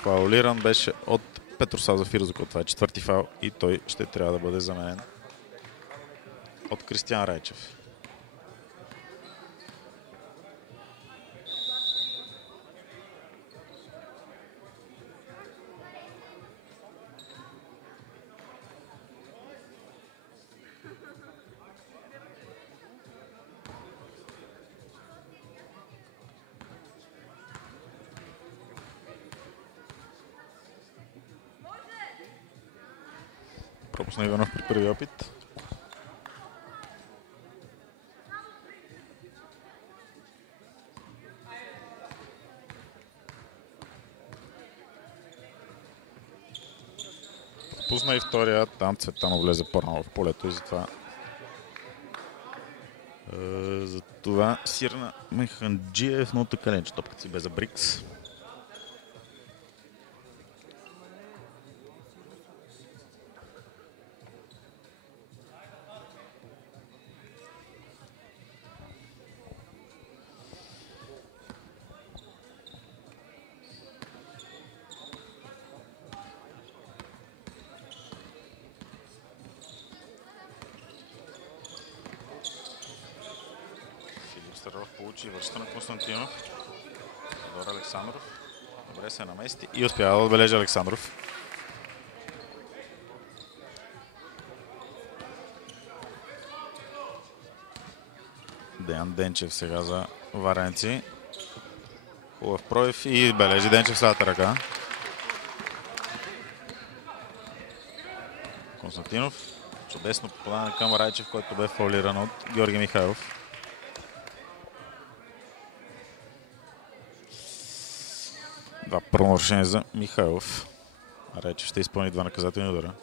Фаулиран беше от Петросав Зафирзоко. Това е четвърти фаул и той ще трябва да бъде заменен от Кристиан Райчев. Пропусна Иванов при първи опит. Пропусна и втория. Там Цветанов влезе по-рано в полето и затова сирна Механджиев, но така не, че топката си бе за Брикс. Получи връща на Константинов. Тодор Александров. Добре се намести и успява да отбележи Александров. Деян Денчев сега за Варенци. Хубав пробив и бележи Денчев следата ръка. Константинов. Чудесно попадане към Райчев, който бе фаулиран от Георги Михайлов. Два първо нарушение за Михайлов. Райчев ще изпълни два наказателни удара.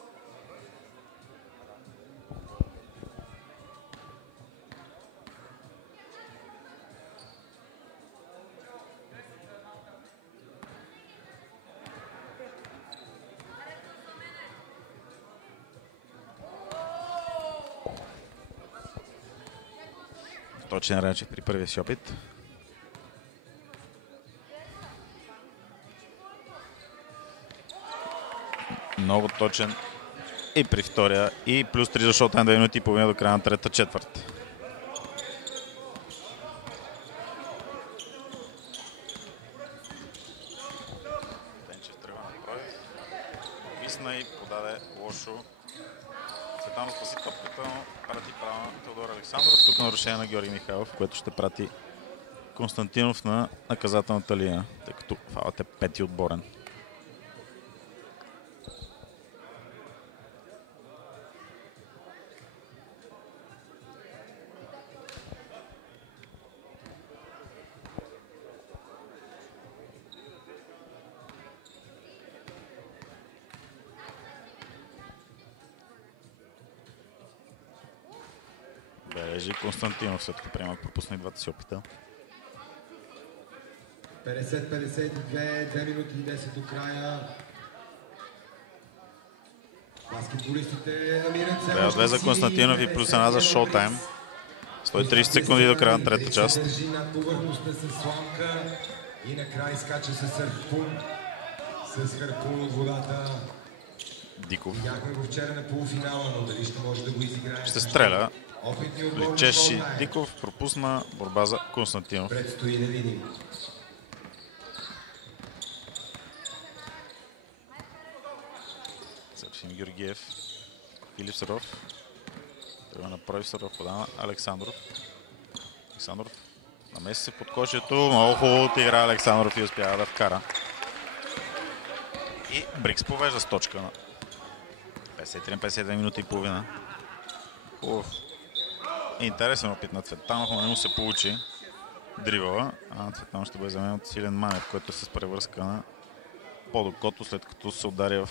Точен Райчев при първия си опит. Много точен и при втория. И плюс 3 за шоутайм, 2 минути и половина до края на трета четвърт. Денчев тръгва направи. Висна и подаде лошо. Цветанов спаси топката, но прати права Тодор Александров. Тук нарушение на Георги Михайлов, което ще прати Константинов на наказателната линия, тъй като фаулът е пети отборен. Бележи Константинов, след като приемат пропусна и двата си опита. 50-52, 2 минути и 10 до края. Баскетболистите намират се. Две за Константинов и плюс една за шоутайм. 130 секунди до края на трета част. Държи над повърхността с сламка и накрая изкача се сърфпун. с харкун от водата. Диков. Видяхме го вчера на полуфинала, но дали ще може да го изиграе. Ще стреля. Опитни отбор на Лечеше Шолтайм. Диков, пропусна борба за Константинов. Предстои да видим. Серафим Георгиев. Филип Саров. Трябва да направи Саров. Подава Александров. Александров намеси се под кошето. Много хубаво игра Александров и успява да вкара. И Брикс повежда с точка на 53-52 минути и половина. Хубав. Интересен опит на Цветанов, но не му се получи дрибъла. А Цветанов ще бъде заменен от Силен Манев, който е с превръзка на под окото, след като се ударя в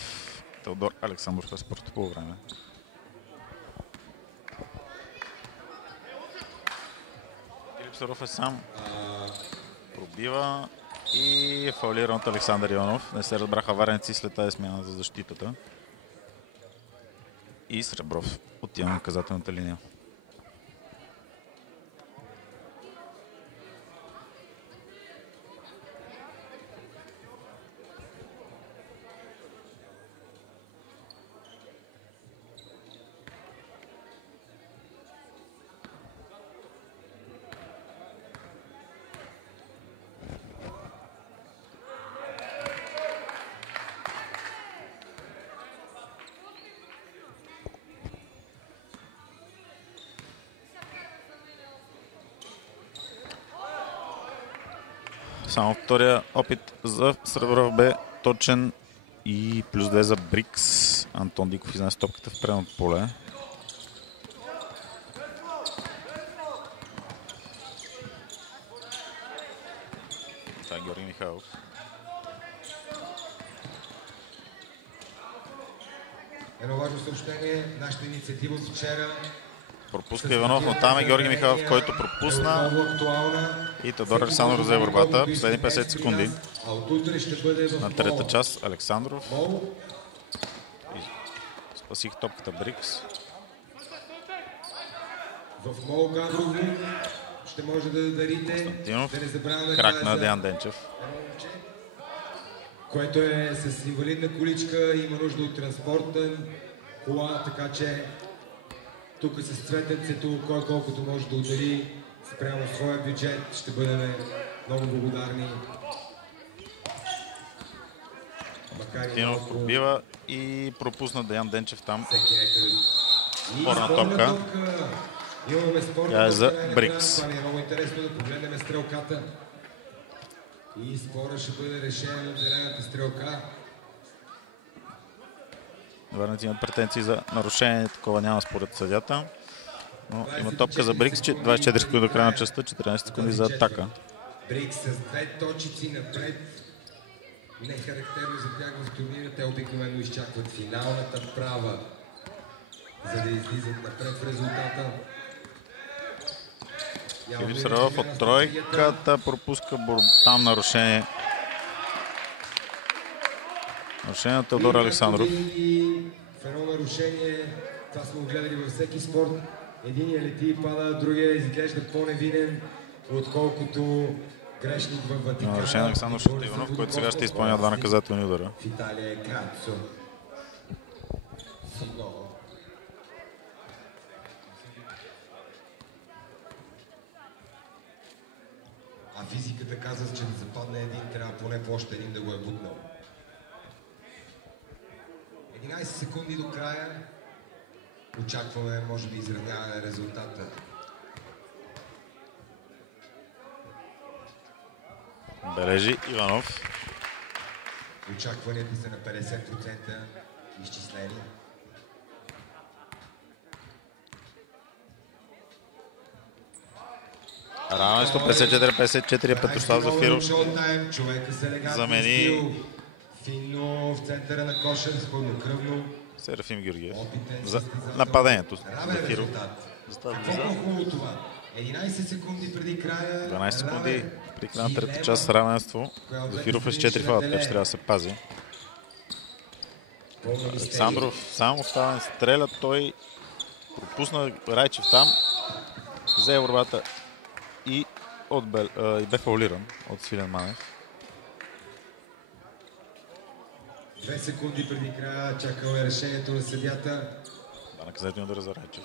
Теодор Александров през първото полувреме. Филип Саров е сам. Пробива и е фаулиран от Александър Иванов. Не се разбраха вареници след тази смяна за защитата. И Сребров отива на наказателната линия. Само втория опит за Сребров бе точен и плюс 2 за Брикс. Антон Диков изнася топката в предното поле. Това е Георги Михайлов. Едно важно съобщение. Нашата инициатива от вчера. Пропуска Иванов, но там е Георги Михайлов, който пропусна. И Теодор Александров взе борбата. Последни 50 секунди. На трета част Александров. Спасих топката Брикс. В Мол Габрово ще може да дарите. Константинов. Крак на Деян Денчев. Което е с инвалидна количка, има нужда от транспортен кола, така че тук с цветенцето, кой колкото може да удари спрямо своя бюджет, ще бъдем много благодарни. Константинов пробива и пропусна Деян Денчев там. Спорна топка. Имаме спорна тя е за топка. Брикс. Това ми е много интересно да погледнем стрелката. И спора ще бъде решен от зелената стрелка. Върнати имат претенции за нарушение, такова няма според съдята. Но има топка за Брикс, 24 секунди до края на частта, 14 секунди за атака. Брикс с две точици напред. Не характерно за тях в турнира, те обикновено изчакват финалната права, за да излизат напред в резултата. Филип Саров от тройката пропуска там нарушение. Нарушение от Теодор Александров. В едно нарушение, това сме го гледали във всеки спорт. Единият лети и пада, другия изглежда по-невинен, отколкото грешник във Ватикана. Нарушение на Александър Шативанов, който сега ще изпълнява два наказателни удара. В Италия е Крацо. А физиката казва, че да западне един, трябва поне по още един да го е бутнал. 11 секунди до края. Очакваме, може би, изравняване на резултата. Бележи Иванов. Очакванията са на 50% изчислени. Равенство 54-54 Петрослав Зафиров. Замени финно в центъра на коша, хладнокръвно. Серафим Георгиев за нападението. Зафиров. Хубаво това. 11 секунди преди края. 12 секунди при края на трета част равенство. Зафиров е с 4 фала, така че трябва да се пази. Александров сам оставен, стреля, той пропусна Райчев там, взе борбата и бе фаулиран от Свилен Манев. 2 секунди преди края, чакал е решението на съдията. Наказателен удар за Райчев.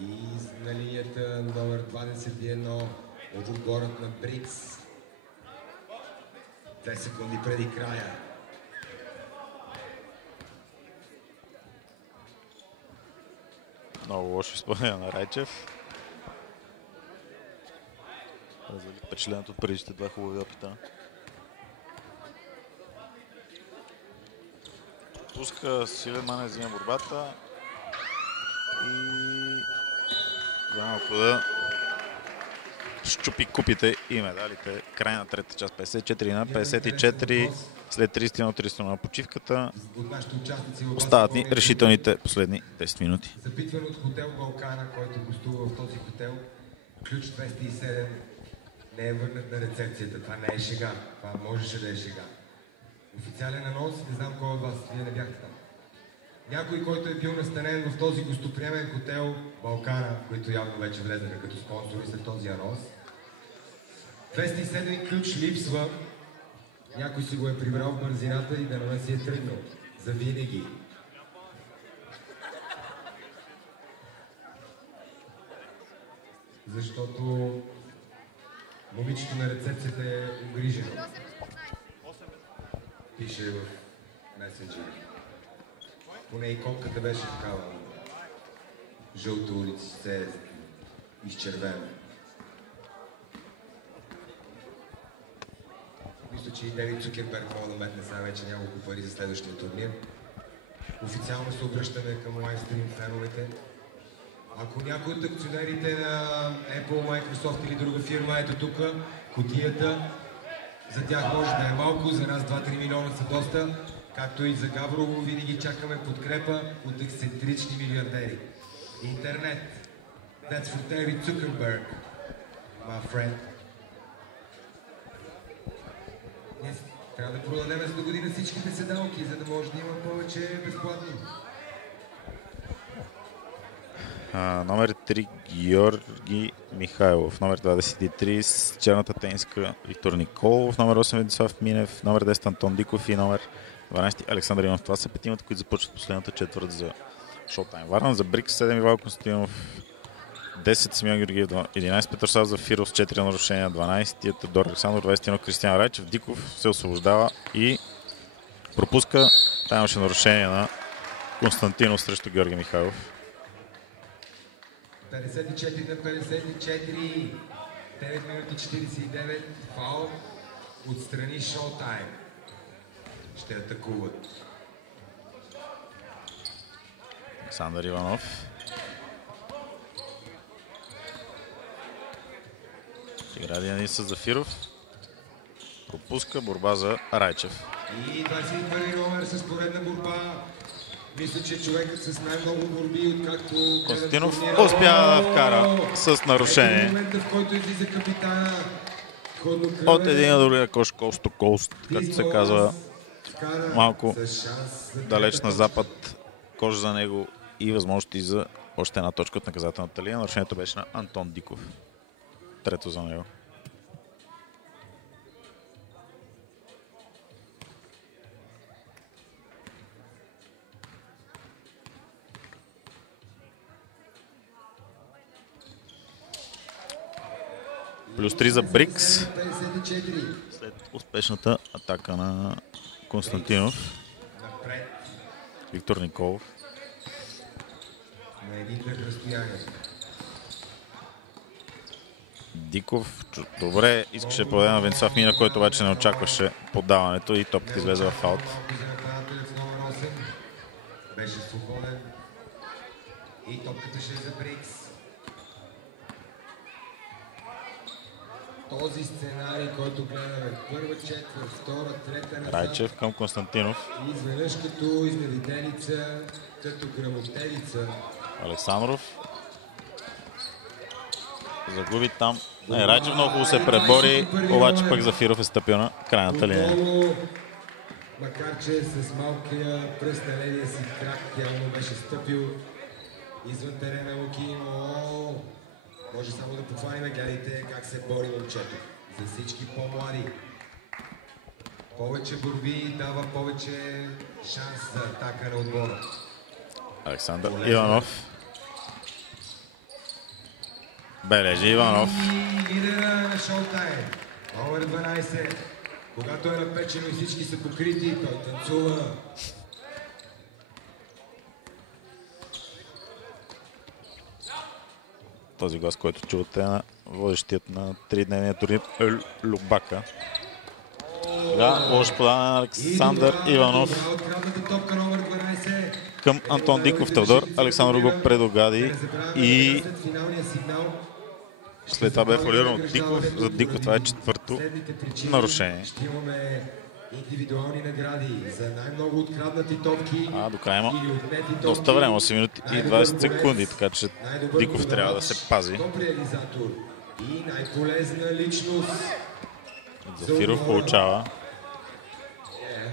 И на линията номер 21 от отборът на Брикс. 2 секунди преди края. Много лошо изпълнение на Райчев. Развали впечатлението от предишните два хубави опита. Пуска силен маневр, взима борбата и за малко да щупи купите и медалите. Край на трета част, 54 на 54, след 30 на почивката. Остават ни решителните последни 10 минути. Запитван от хотел Балкана, който гостува в този хотел, ключ 207 не е върнат на рецепцията. Това не е шега. Това можеше да е шега. Официален анонс, не знам кой от вас, вие не бяхте там. Някой, който е бил настанен в този гостоприемен хотел Балкана, които явно вече влезнаха като спонсори след този анонс. 207 ключ липсва. Някой си го е прибрал в бързината и да си е тръгнал. За винаги. Защото момичето на рецепцията е угрижено. Пише в месенджери. Поне иконката беше такава. Жълта улица се е изчервена. Мисля, че и Девид Цукерберг мога да метне сега вече няколко пари за следващия турнир. Официално се обръщаме към лайвстрим феновете. Ако някой от акционерите на Apple, Microsoft или друга фирма ето тук, кутията, за тях може да е малко, за нас 2-3 милиона са доста. Както и за Гаврово, винаги чакаме подкрепа от ексцентрични милиардери. Интернет. That's for David Zuckerberg, my friend. Ние трябва да продадем за до година всичките седалки, за да може да има повече безплатно. Номер 3 Георги Михайлов, номер 23 с черната тениска Виктор Николов, номер 8 Ведислав Минев, номер 10 Антон Диков и номер 12 Александър Иванов. Това са петимата, които започват последната четвърт за Showtime Варна. За Брикс 7 Ивайло Константинов, 10 Симеон Георгиев, 11 Петър Зафиров с 4 нарушения, 12 Теодор Александров, 21 Кристиан Райчев. Диков се освобождава и пропуска. Там имаше нарушение на Константинов срещу Георги Михайлов. 54 на 54, 9 минути 49, фаул, отстрани Showtime. Ще атакуват. Александър Иванов. Игра Дианис с Зафиров. Пропуска, борба за Райчев. И 21 номер с поредна борба. Мисля, че човекът с най-много борби, откакто... Константинов успява да вкара с нарушение. В момента, в който излиза капитана, от един на другия кош, coast to coast, както се казва, малко далеч на запад, кош за него и възможности за още една точка от наказателната линия. Нарушението беше на Антон Диков. Трето за него. Плюс 3 за Брикс. След успешната атака на Константинов. Виктор Николов. Диков добре искаше да подаде на Венцислав Мина, който обаче не очакваше подаването и топката излезе в аут. Беше свободен и топката ще е за Брикс. Този сценарий, който гледаме първа четвърт, втора, трета назад. Райчев към Константинов. Изведнъж като изневиделица, като грамотелица. Александров. Загуби там. Райчев много хубаво се пребори, обаче пък Зафиров е стъпил на крайната линия. Макар че с малкия пръст на левия си крак явно беше стъпил извън терена Луки, но може само да похвалим, гледайте как се бори момчето. За всички по-млади, Повече борби дава повече шанс за атака на отбора. Александър Иванов. Бележи Иванов. И лидера на Шоутайм, номер 12. Когато е напечено и всички са покрити, той танцува. Този глас, който чувате на водещият на 3-дневния турнир Любака. Да, лош подаване на Александър Иванов към Антон Диков Теодор. Александър го предогади и след това бе фолиран от Диков. За Диков това е четвърто нарушение. Ще имаме индивидуални награди за най-много откраднати топки. До края има доста време, 8 минути и 20 секунди, така че Диков трябва да се пази. И най-полезна личност. Зафиров получава.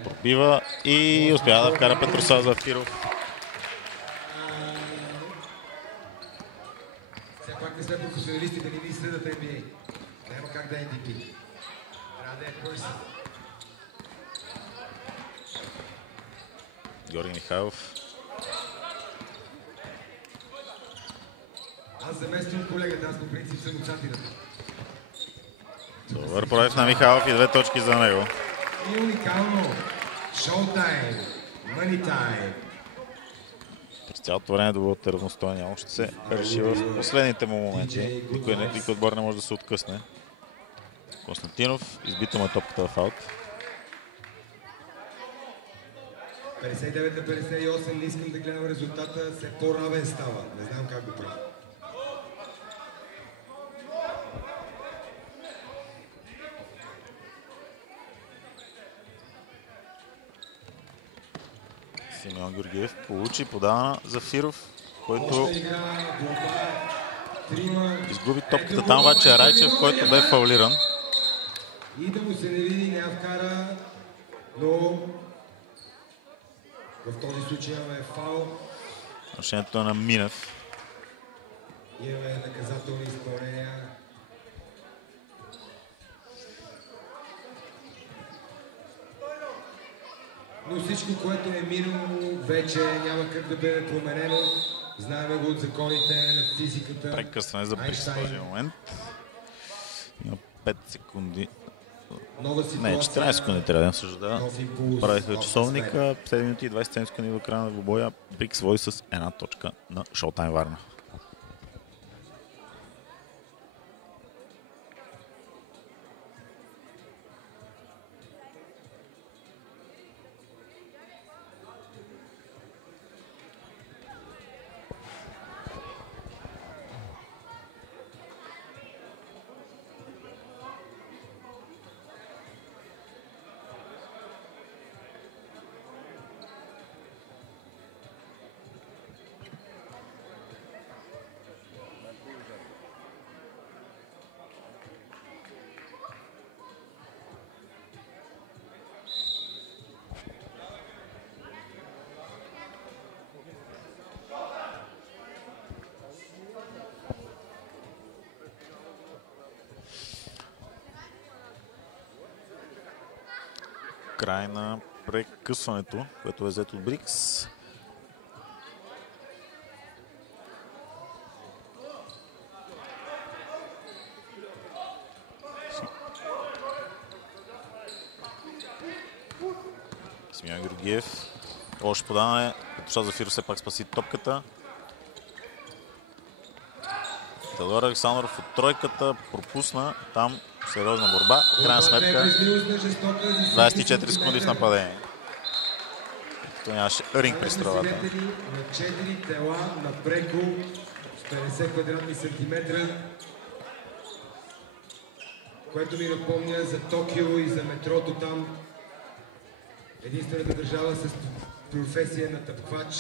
Пробива и успява да вкара Петрослав Зафиров. Все пак не сме професионалисти, да ни изследват NBA. Няма как да е MVP. Трябва да е person. Георги Михайлов. Аз замествам колегата, аз по принцип съм отсатиран. Добър прояв на Михайлов и 2 точки за него. И уникално. Шоутайм. Money time. През цялото време доброто равностойно още се реши в последните му моменти. Никой отбор не може да се откъсне. Константинов, избита му е топката в аут. 59 на 58, не искам да гледам резултата, все по-равен става. Не знам как го правя. Симеон Георгиев получи подавана Зафиров, който изгуби топката там, обаче Райчев, който бе фаулиран. И да му се не види, не я вкара, но в този случай имаме фаул. Нарушението на Минев. Имаме наказателни изпълнения. Но всичко, което е минало, вече няма как да бъде променено. Знаем го от законите на физиката. Прекъсване за Брикс в този момент. Има 5 секунди. Не, 14 секунди трябва да също да правиха часовника. 7 минути и 27 секунди до края на двубоя. Брикс води с 1 точка на Шоутайм Варна. Край на прекъсването, което е взето от Брикс. Симеон Георгиев. Още подаване. Петрослав Зафиров все пак спаси топката. Теодор Александров от тройката пропусна там сериозна борба. Крайна сметка 24 секунди в нападение. То нямаше ринг при стрелата. На 4 тела напреко с 50 квадратни сантиметра, което ми напомня за Токио и за метрото там. Единствената държава с професия на тъпквач.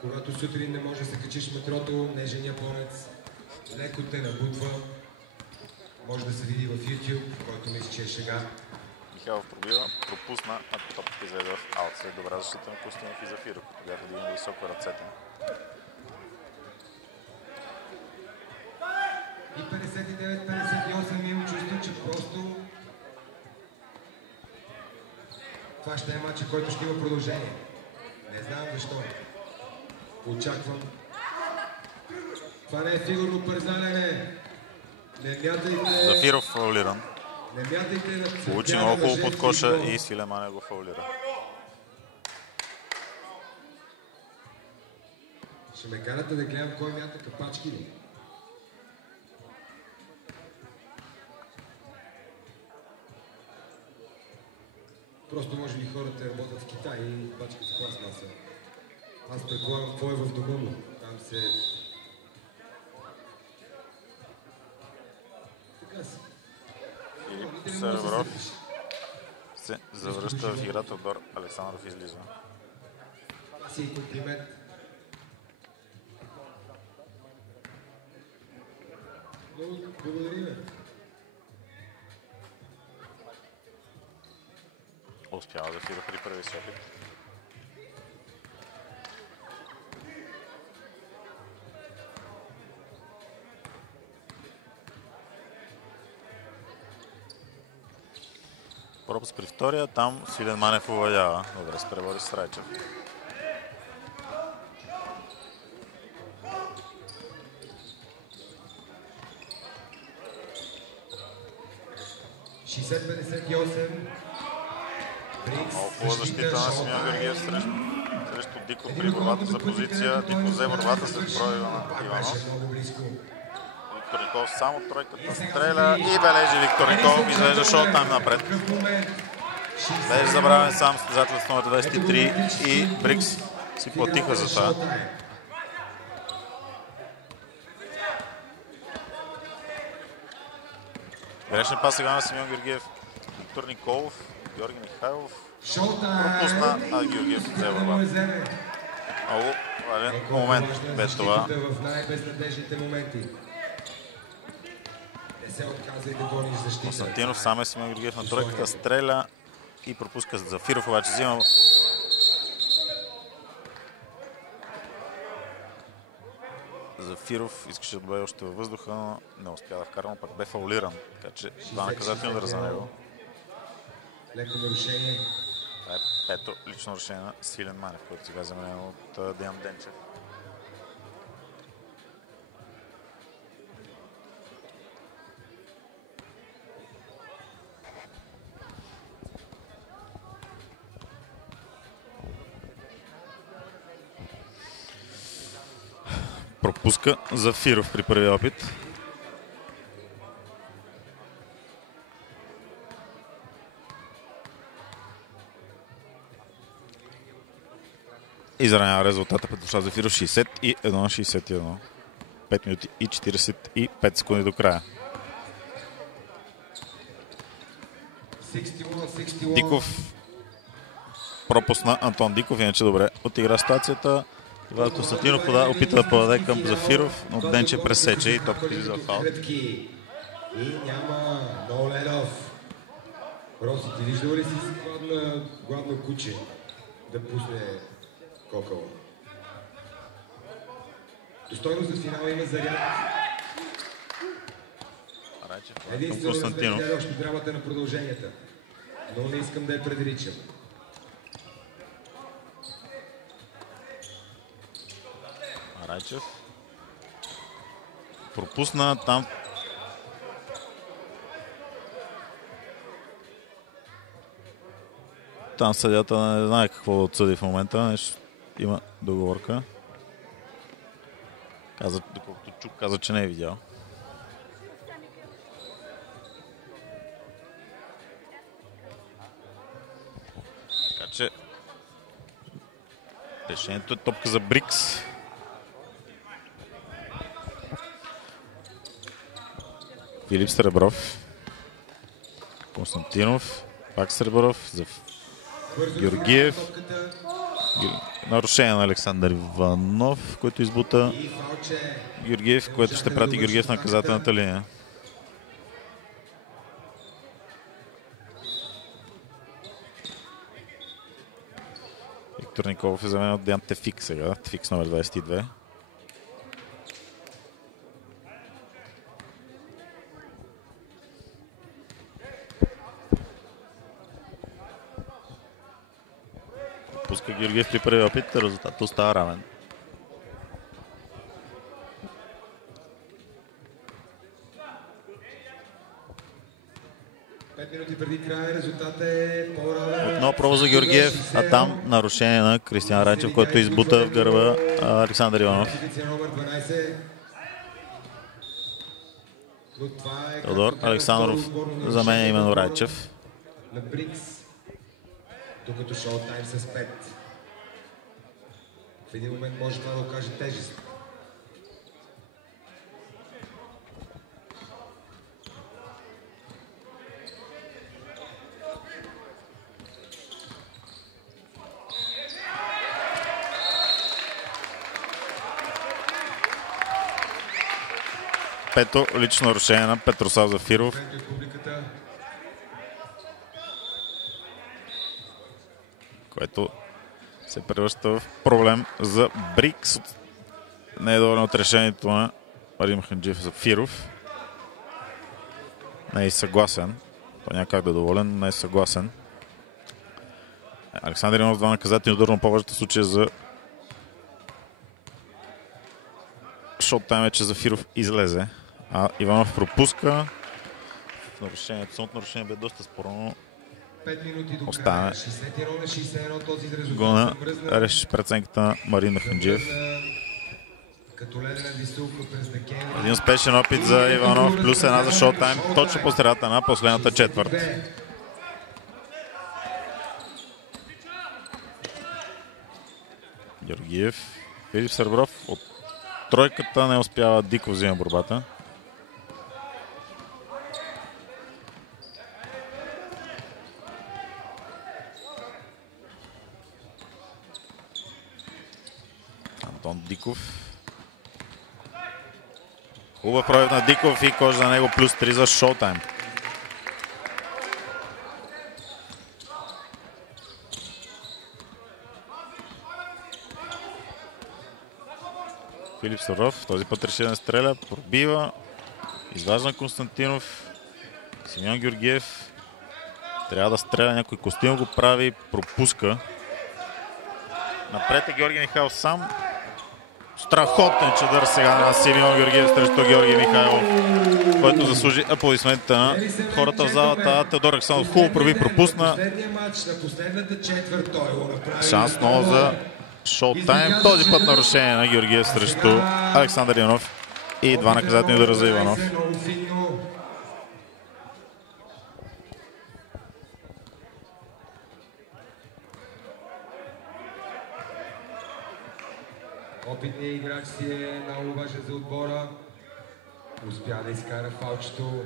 Когато сутрин не можеш да се качиш в метрото, нежен японец леко те набутва. Може да се види в YouTube, който мисля, че е шега. Михайлов пробива, пропусна, а топката излезе в аут. След добра защита на Костинов и Зафиров, които бяха дигнали високо ръцете. И 59-58 имам чувство, че просто Това ще е матчът, който ще има продължение. Не знам защо. Очаквам. Това не е сигурно пързаляне. Не мятайте... Зафиров фаулиран. Не мятайте на цветя. Получи много хубаво под коша и Свилен Манев го фаулира. Ще ме карате да гледам кой мята капачки ли? Просто може би хората работят в Китай и капачки с пластмаса. Аз предполагам какво е в дома му. Там се... Така си. Филип Серебров се завръща в играта, отбор Александров излиза. Това си и комплимент. Много благодарим. Успява Зафиров при първи си опит. Пропуск при втория, там Свилен Манев увадява. Добре, се пребори с Райчев. Много хубава защита на Симеон Георгиев срещу Диков при борбата за позиция. Диков взе борбата след пробива на Иванов. Виктор Николов само тройката стреля и бележи Виктор Николов. Изглежда шоутайм напред. Беше забравен сам състезател с номер 23 и Брикс си платиха за това. Грешен пас сега на Симеон Георгиев. Виктор Николов, Георги Михайлов пропусна, а Георгиев взе борба. Много важен момент бе това. Константинов сам е Симеон Георгиев на тройката, стреля и пропуска Зафиров, обаче взима. Зафиров искаше да бъде още във въздуха, но не успя да вкара, но пък бе фаулиран. Така че два наказателни удара за него. Леко нарушение. Това е пето лично решение на Свилен Манев, който сега е заменен от Деян Денчев. Пропуска Зафиров при първия опит. Изравнява резултата пред душа Зафиров 61-61. 5 минути и 45 секунди до края. Диков пропусна Антон Диков, иначе добре отигра ситуацията. Иван Константинов опита да подаде към Зафиров, но Денче пресече и топката излиза в аут. И няма Ноледов. Роси, ти виждал ли си гладно куче да пусне кокъл? Достойно за финала има заряд. Единствено разгледа още драмата на продълженията, но не искам да я предричам. Райчев пропусна там. Там съдията не знае какво да отсъди в момента. Има договорка. Доколкото чук, каза, че не е видял. Така че решението е топка за Брикс. Филип Серебров, Константинов, пак Серебров, за Георгиев. Нарушение на Александър Иванов, който избута Георгиев, което ще прати Георгиев на наказателната линия. Виктор Николов е заменен от Деян Тефик сега. Тефик с номер 22. пропуска Георгиев при първи опит, резултатът остава равен. Минути преди края, резултатът е по-равен. Отново проба за Георгиев, а там нарушение на Кристиан Райчев, който избута в гърба Александър Иванов. Теодор Александров заменя именно Райчев. На Брикс, докато шоутайм с 5. В един момент може това да окаже тежест. Пето лично нарушение на Петрослав Зафиров. Което се превръща в проблем за Брикс. Не е доволен от решението на Марин Маханджиев Зафиров. Не е съгласен. Той няма как да е доволен, не е съгласен. Александър Иванов два наказателни удар, но повечето случая за шоттайм е, че Зафиров излезе. А Иванов пропуска. Нарушението, самото нарушение бе доста спорно. 5 минути до остане края. 61-61 този резултат. гона реши преценката на Марин Маханджиев. Като ледена висулка през декември. Един успешен опит за Иванов, плюс една за шоттайм, точно по средата на последната четвърт. Георгиев, Филип Сребров от тройката не успява, Диков взима борбата. Антон Диков. Хубав пробив на Диков и кош за него, плюс 3 за шоутайм. Филип Сребров този път реши да не стреля, пробива, изважда Константинов, Симеон Георгиев трябва да стреля, някой Костинов го прави, пропуска. Напред е Георги Михайлов сам. Страхотен чадър сега на Симеон Георгиев срещу Георги Михайлов, който заслужи аплодисментите на хората в залата. Теодор Александров хубаво прави, пропусна. Шанс много за шоутайм. Този път нарушение на Георгиев срещу Александър Иванов и два наказателни удара за Иванов. Опитният играч си е много важен за отбора. Успя да изкара фалчето.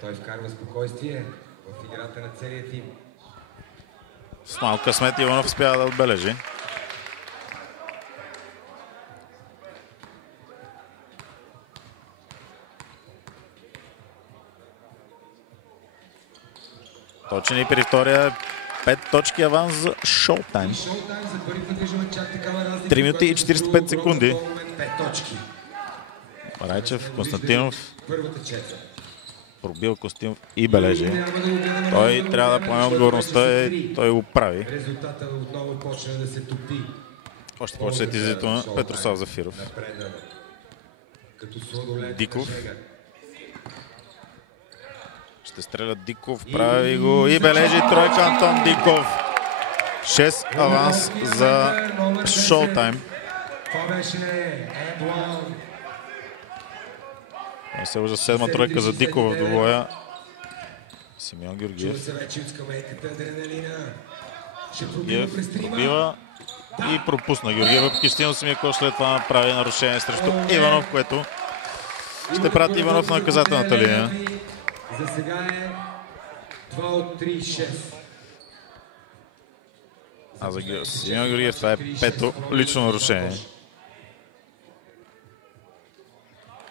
Той вкарва спокойствие в играта на целия тим. С малко късмет Иванов успя да отбележи. Точен и при втория 5 точки аванс за шоутайм. 3 минути и 45 секунди. Райчев, Константинов. Пробил Костинов и бележи. Той трябва да поеме отговорността и той го прави. Още повече след излизането на Петрослав Зафиров. Диков. Ще стреля Диков, прави го и бележи тройка Антон Диков. 6 аванс за шоутайм. Се уже седма тройка за Диков в двобоя. Симеон Георгиев. Георгиев пробива и пропусна Георгиев. Въпреки стигна самия кош, след това направи нарушение срещу Иванов, което ще прати Иванов на наказателната линия. За сега е 2 от 3-6. А за Симеон Георгиев това е пето лично нарушение.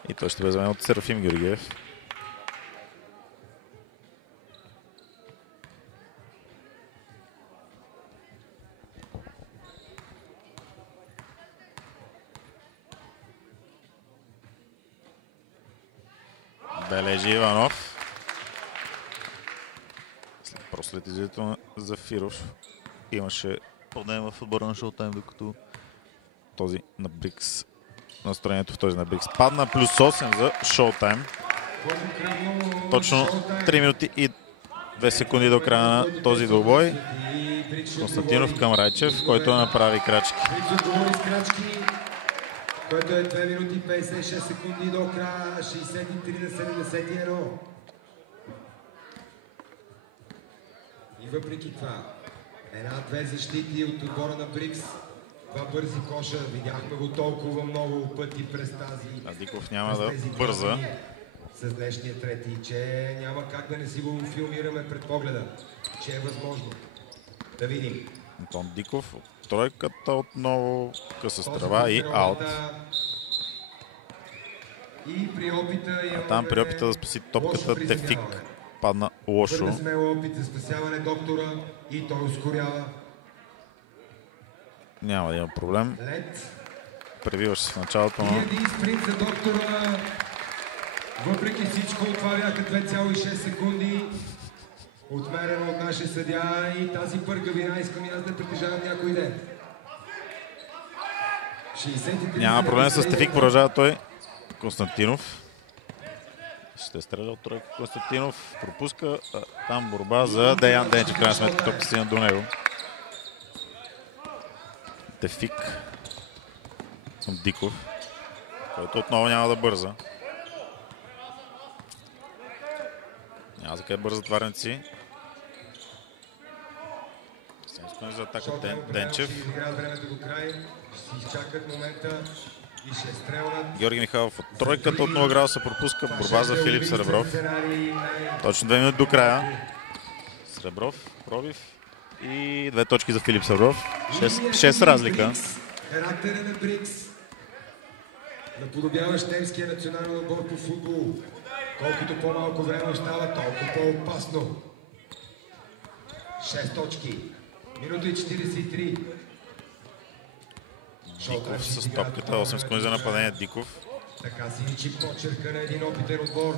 И той ще бъде замен от Серафим Георгиев. Бележи Иванов. След излизането на Зафиров имаше проблем в отбора на Шоутайм, докато този на Брикс, настроението в този на Брикс падна. Плюс 8 за Шоутайм. Точно 3 минути и 2 секунди до края на този двубой. Константинов към Райчев, който направи крачки. Което е 2 минути 56 секунди до края, 63-71. И въпреки това, една-две защити от отбора на Брикс, два бързи коша, видяхме го толкова много пъти през тази... Диков няма да бърза. С днешния трети, че няма как да не си го филмираме пред погледа, че е възможно. Да видим. Антон Диков, тройката отново, къса с трава и аут. И при опита а там при опита да спаси топката Тефик падна лошо. Твърде смело опит за спасяване доктора и той ускорява. Няма да има проблем. Превиваш се в началото. И един спринт за доктора. Въпреки всичко, това бяха 2,6 секунди. Отмерено от нашия съдия и тази пъргавина искам и аз да притежавам някой ден. Няма проблем с Тефик, продължава той. Константинов. Ще стреля от тройка Константинов. Пропуска там борба за Деян Денчев. В крайна сметка топка стигна до него. Тефик към Диков, който отново няма да бърза. Няма за къде бързат варенци. Също за атака Денчев. Георги Михайлов от тройката от 0 градуса пропуска. Борба за Филип Сребров. Точно 2 минути до края. Сребров, пробив и 2 точки за Филип Сребров. 6 разлика. Характера на Брикс. Наподобяващ немския национален отбор по футбол. Колкото по-малко време остава, толкова по-опасно. 6 точки. Минута и 43. Диков с топката, 8 секунди за нападение. Диков. Така си личи почерка на един опитен отбор.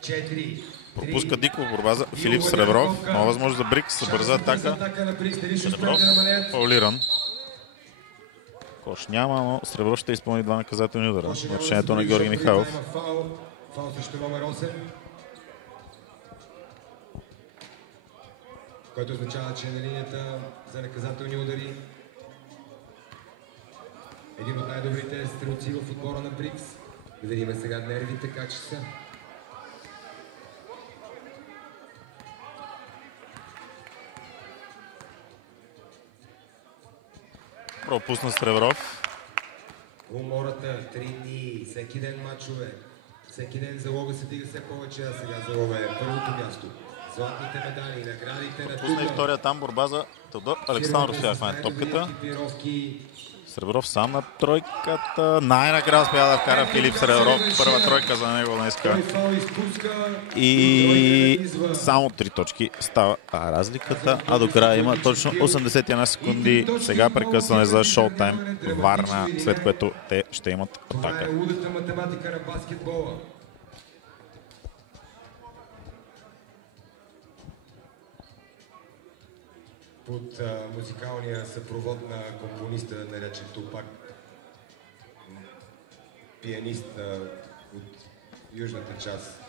4. Пропуска Диков, борба за Филип Сребров. Нова възможност за Брикс, бърза атака. Сребров фаулиран. Кош няма, но Сребров ще изпълни 2 наказателни удара. Нарушението на Георги Михайлов. Фаул срещу номер 8. Който означава, че е на линията за наказателни удари. Един от най-добрите стрелци в отбора на Брикс. Да видим сега нервите как ще са. Пропусна Сребров. Умората, 3 дни, всеки ден мачове. Всеки ден залога се дига все повече, а сега залога е първото място. Златните медали, наградите на Пусна и втория там борба за Теодор Александров. Сега хване топката. Сребров сам на тройката. Най-накрая успя да вкара Филип Сребров. Първа тройка за него днеска. И само 3 точки става разликата. А до края има точно 81 секунди. Сега прекъсване за Шоутайм Варна, след което те ще имат атака. Това е лудата математика на баскетбола. Под музикалния съпровод на компониста, наречен Тупак, пианист от южната част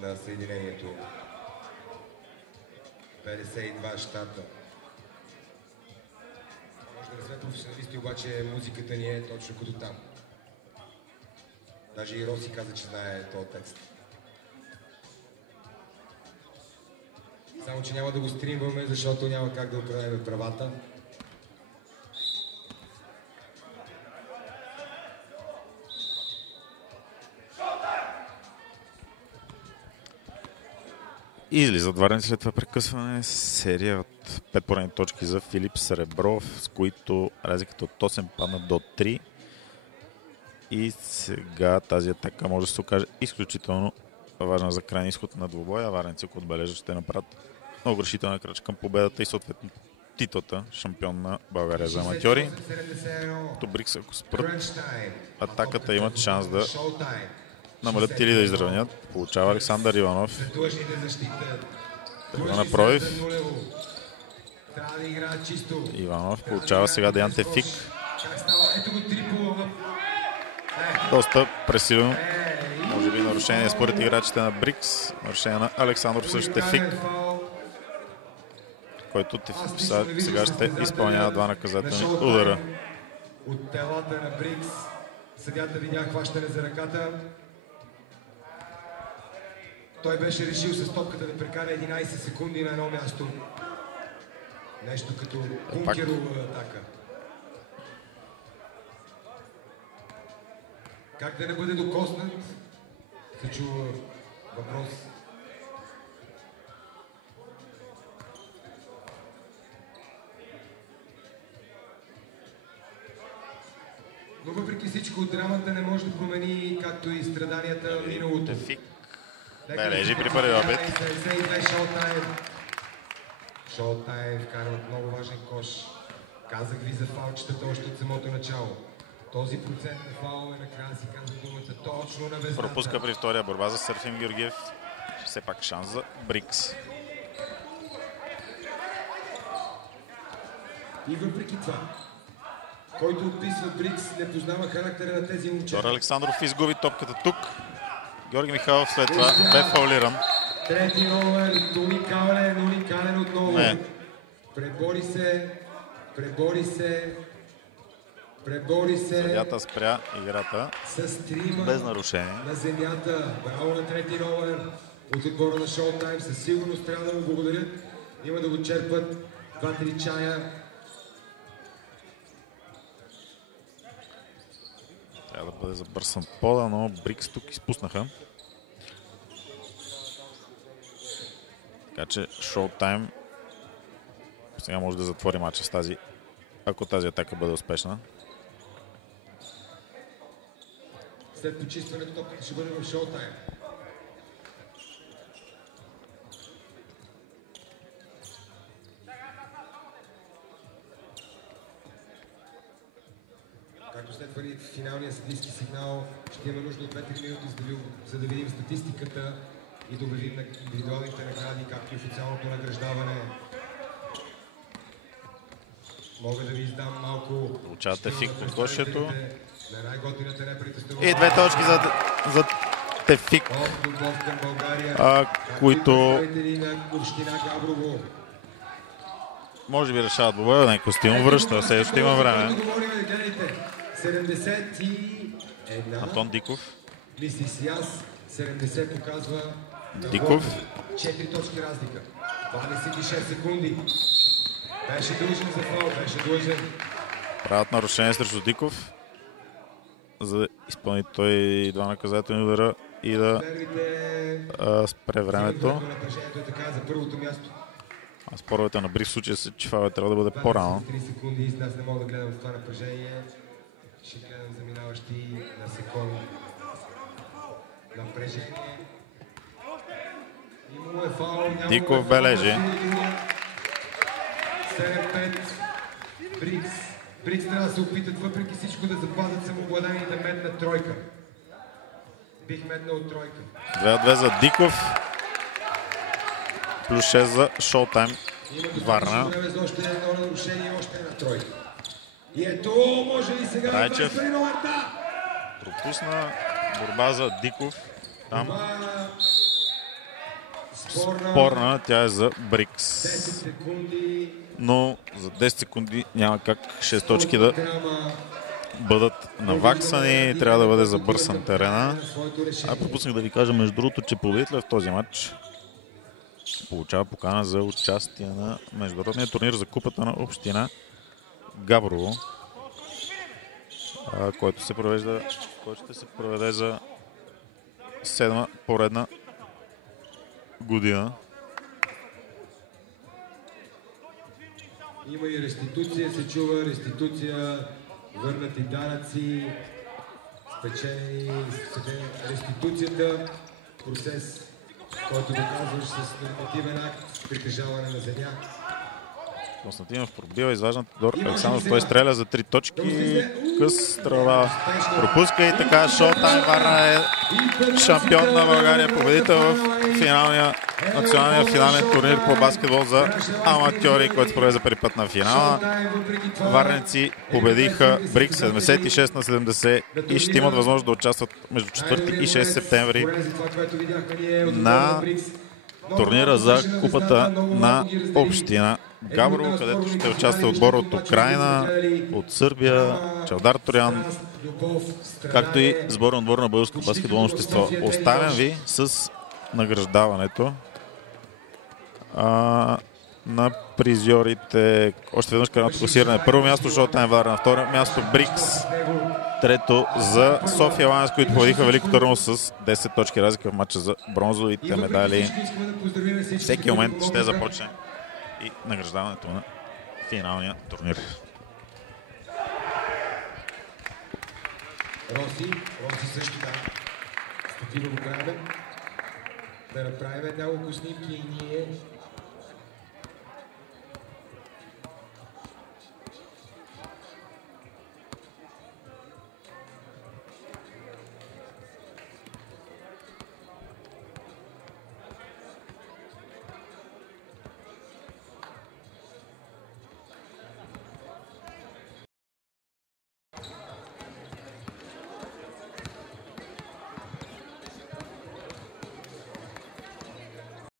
на Съединението. 52 щата. Може да не сме професионалисти, обаче музиката ни е точно като там. Даже и Роси каза, че знае този текст. Само, че няма да го стримваме, защото няма как да управляме правата. И излизат варенци след това прекъсване. Серия от 5 поредни точки за Филип Сребров, с които разликата от 8 падна до 3. И сега тази атака може да се окаже изключително важна за крайния изход на двубоя. Варенци, ако отбележат, ще направят много решителна крачка към победата и съответно титлата шампион на България за аматьори. То Брикс, ако спрат атаката, имат шанс да намалят или да изравнят. Получава Александър Иванов. Да направи. Трябва да играят чисто. Иванов получава сега Деян Тефик. Как става? Ето го трипо. Доста пресилено. Може би нарушение според играчите на Брикс. Нарушение на Александров също Тефик, който сега ще изпълнява 2 наказателни удара. От телата на Брикс. Съдята видя хващане за ръката. Той беше решил с топката да прекара 11 секунди на едно място. Нещо като бункерова атака. Как да не бъде докоснат? Се чува въпрос. Но въпреки всичко, драмата не може да промени, както и страданията миналото. Тефик бележи при първи опит. Шоутайм вкарват много важен кош. Казах ви за фаулчетата още от самото начало. Този процент на фаул е накрая си казва думата точно на вездата. Пропуска при втория борба за Серафим Георгиев. Все пак шанс за Брикс. И въпреки това, който отписва Брикс, не познава характера на тези момчета. Тор Александров изгуби топката тук. Георги Михайлов след това бе фаулиран. Трети номер, уникален отново. Не. Пребори се. Съдията спря играта С трима без нарушение. На земята. Браво на трети номер от отбора на Шоутайм. Със сигурност трябва да му благодарят. Има да го черпат 2-3 чая. Трябва да бъде забърсан пода, но Брикс тук изпуснаха. Така че Шоутайм сега може да затвори матча с тази, ако тази атака бъде успешна. След почистването топката ще бъде в Шоутайм. Както следва финалния съдийски сигнал, ще има нужда от 2-3 минути, за да видим статистиката и да обявим на индивидуалните награди, както и официалното награждаване. Мога да ви издам малко... Получавате Тефик по кошето. На най-готината неправителствена... И 2 точки за Тефик, които може би решават боя, някой стилно връща, все ще има време. Антон Диков. Мисли си аз, 70 показва Диков. 4 точки разлика. 26 секунди. Беше длъжен за фаул, беше длъжен. Правят нарушение срещу Диков, за да изпълни той 2 наказателни удара и да спре времето. А споровете на Брикс в случая са, че фаулът трябва да бъде по-рано. 3 секунди, аз не мога да гледам в това напрежение. Ще гледам заминаващи на секунди. Напрежение. Имало е фаул, няма Диков бележи. 7-5. Брикс. Брикс трябва да се опитат въпреки всичко да запазят самообладание и да метнат тройка. Бих метнал тройка. 2-2 за Диков. Плюс 6 за Шоутайм. Варна. Време за още едно нарушение, още една тройка. И ето, може ли сега Райчев. да номерта? Пропусна борба за Диков. Там спорна, тя е за Брикс. 10 секунди. Но за 10 секунди няма как 6 точки да бъдат наваксани. Трябва да бъде забърсан терена. Пропуснах да ви кажа между другото, че победителят в този матч получава покана за участие на международния турнир за купата на община Габрово, който ще се проведе за 7-ма поредна година. Има и реституция, се чува реституция, върнати данъци, спечелени. Реституцията, процес, който доказваш с нормативен акт, притежаване на земя. Константинов пробива, изваждан Тодор Александров, той стреля за 3 точки. отказ, трава пропуска и така Шоутайм Варна е шампион на България, победител в националния финален турнир по баскетбол за аматьори, който се проведе за първи път на финала. Варненци победиха Брикс 76-70 и ще имат възможност да участват между 4 и 6 септември на турнира за купата на община Габрово, където ще участва отбор от Украина, от Сърбия, Чавдар Торян, както и сборен отбор на Българско баскетболно общество. Оставям ви с награждаването на призьорите. Още веднъж крайното класиране. Първо място Шоутайм Варна, на второ място Брикс, трето за София Лайонс, които победиха Велико Търново с 10 точки разлика в матча за бронзовите медали. Всеки момент ще започне и награждаването на финалния турнир. Роси също статива го правим. Да направим няколко снимки и ние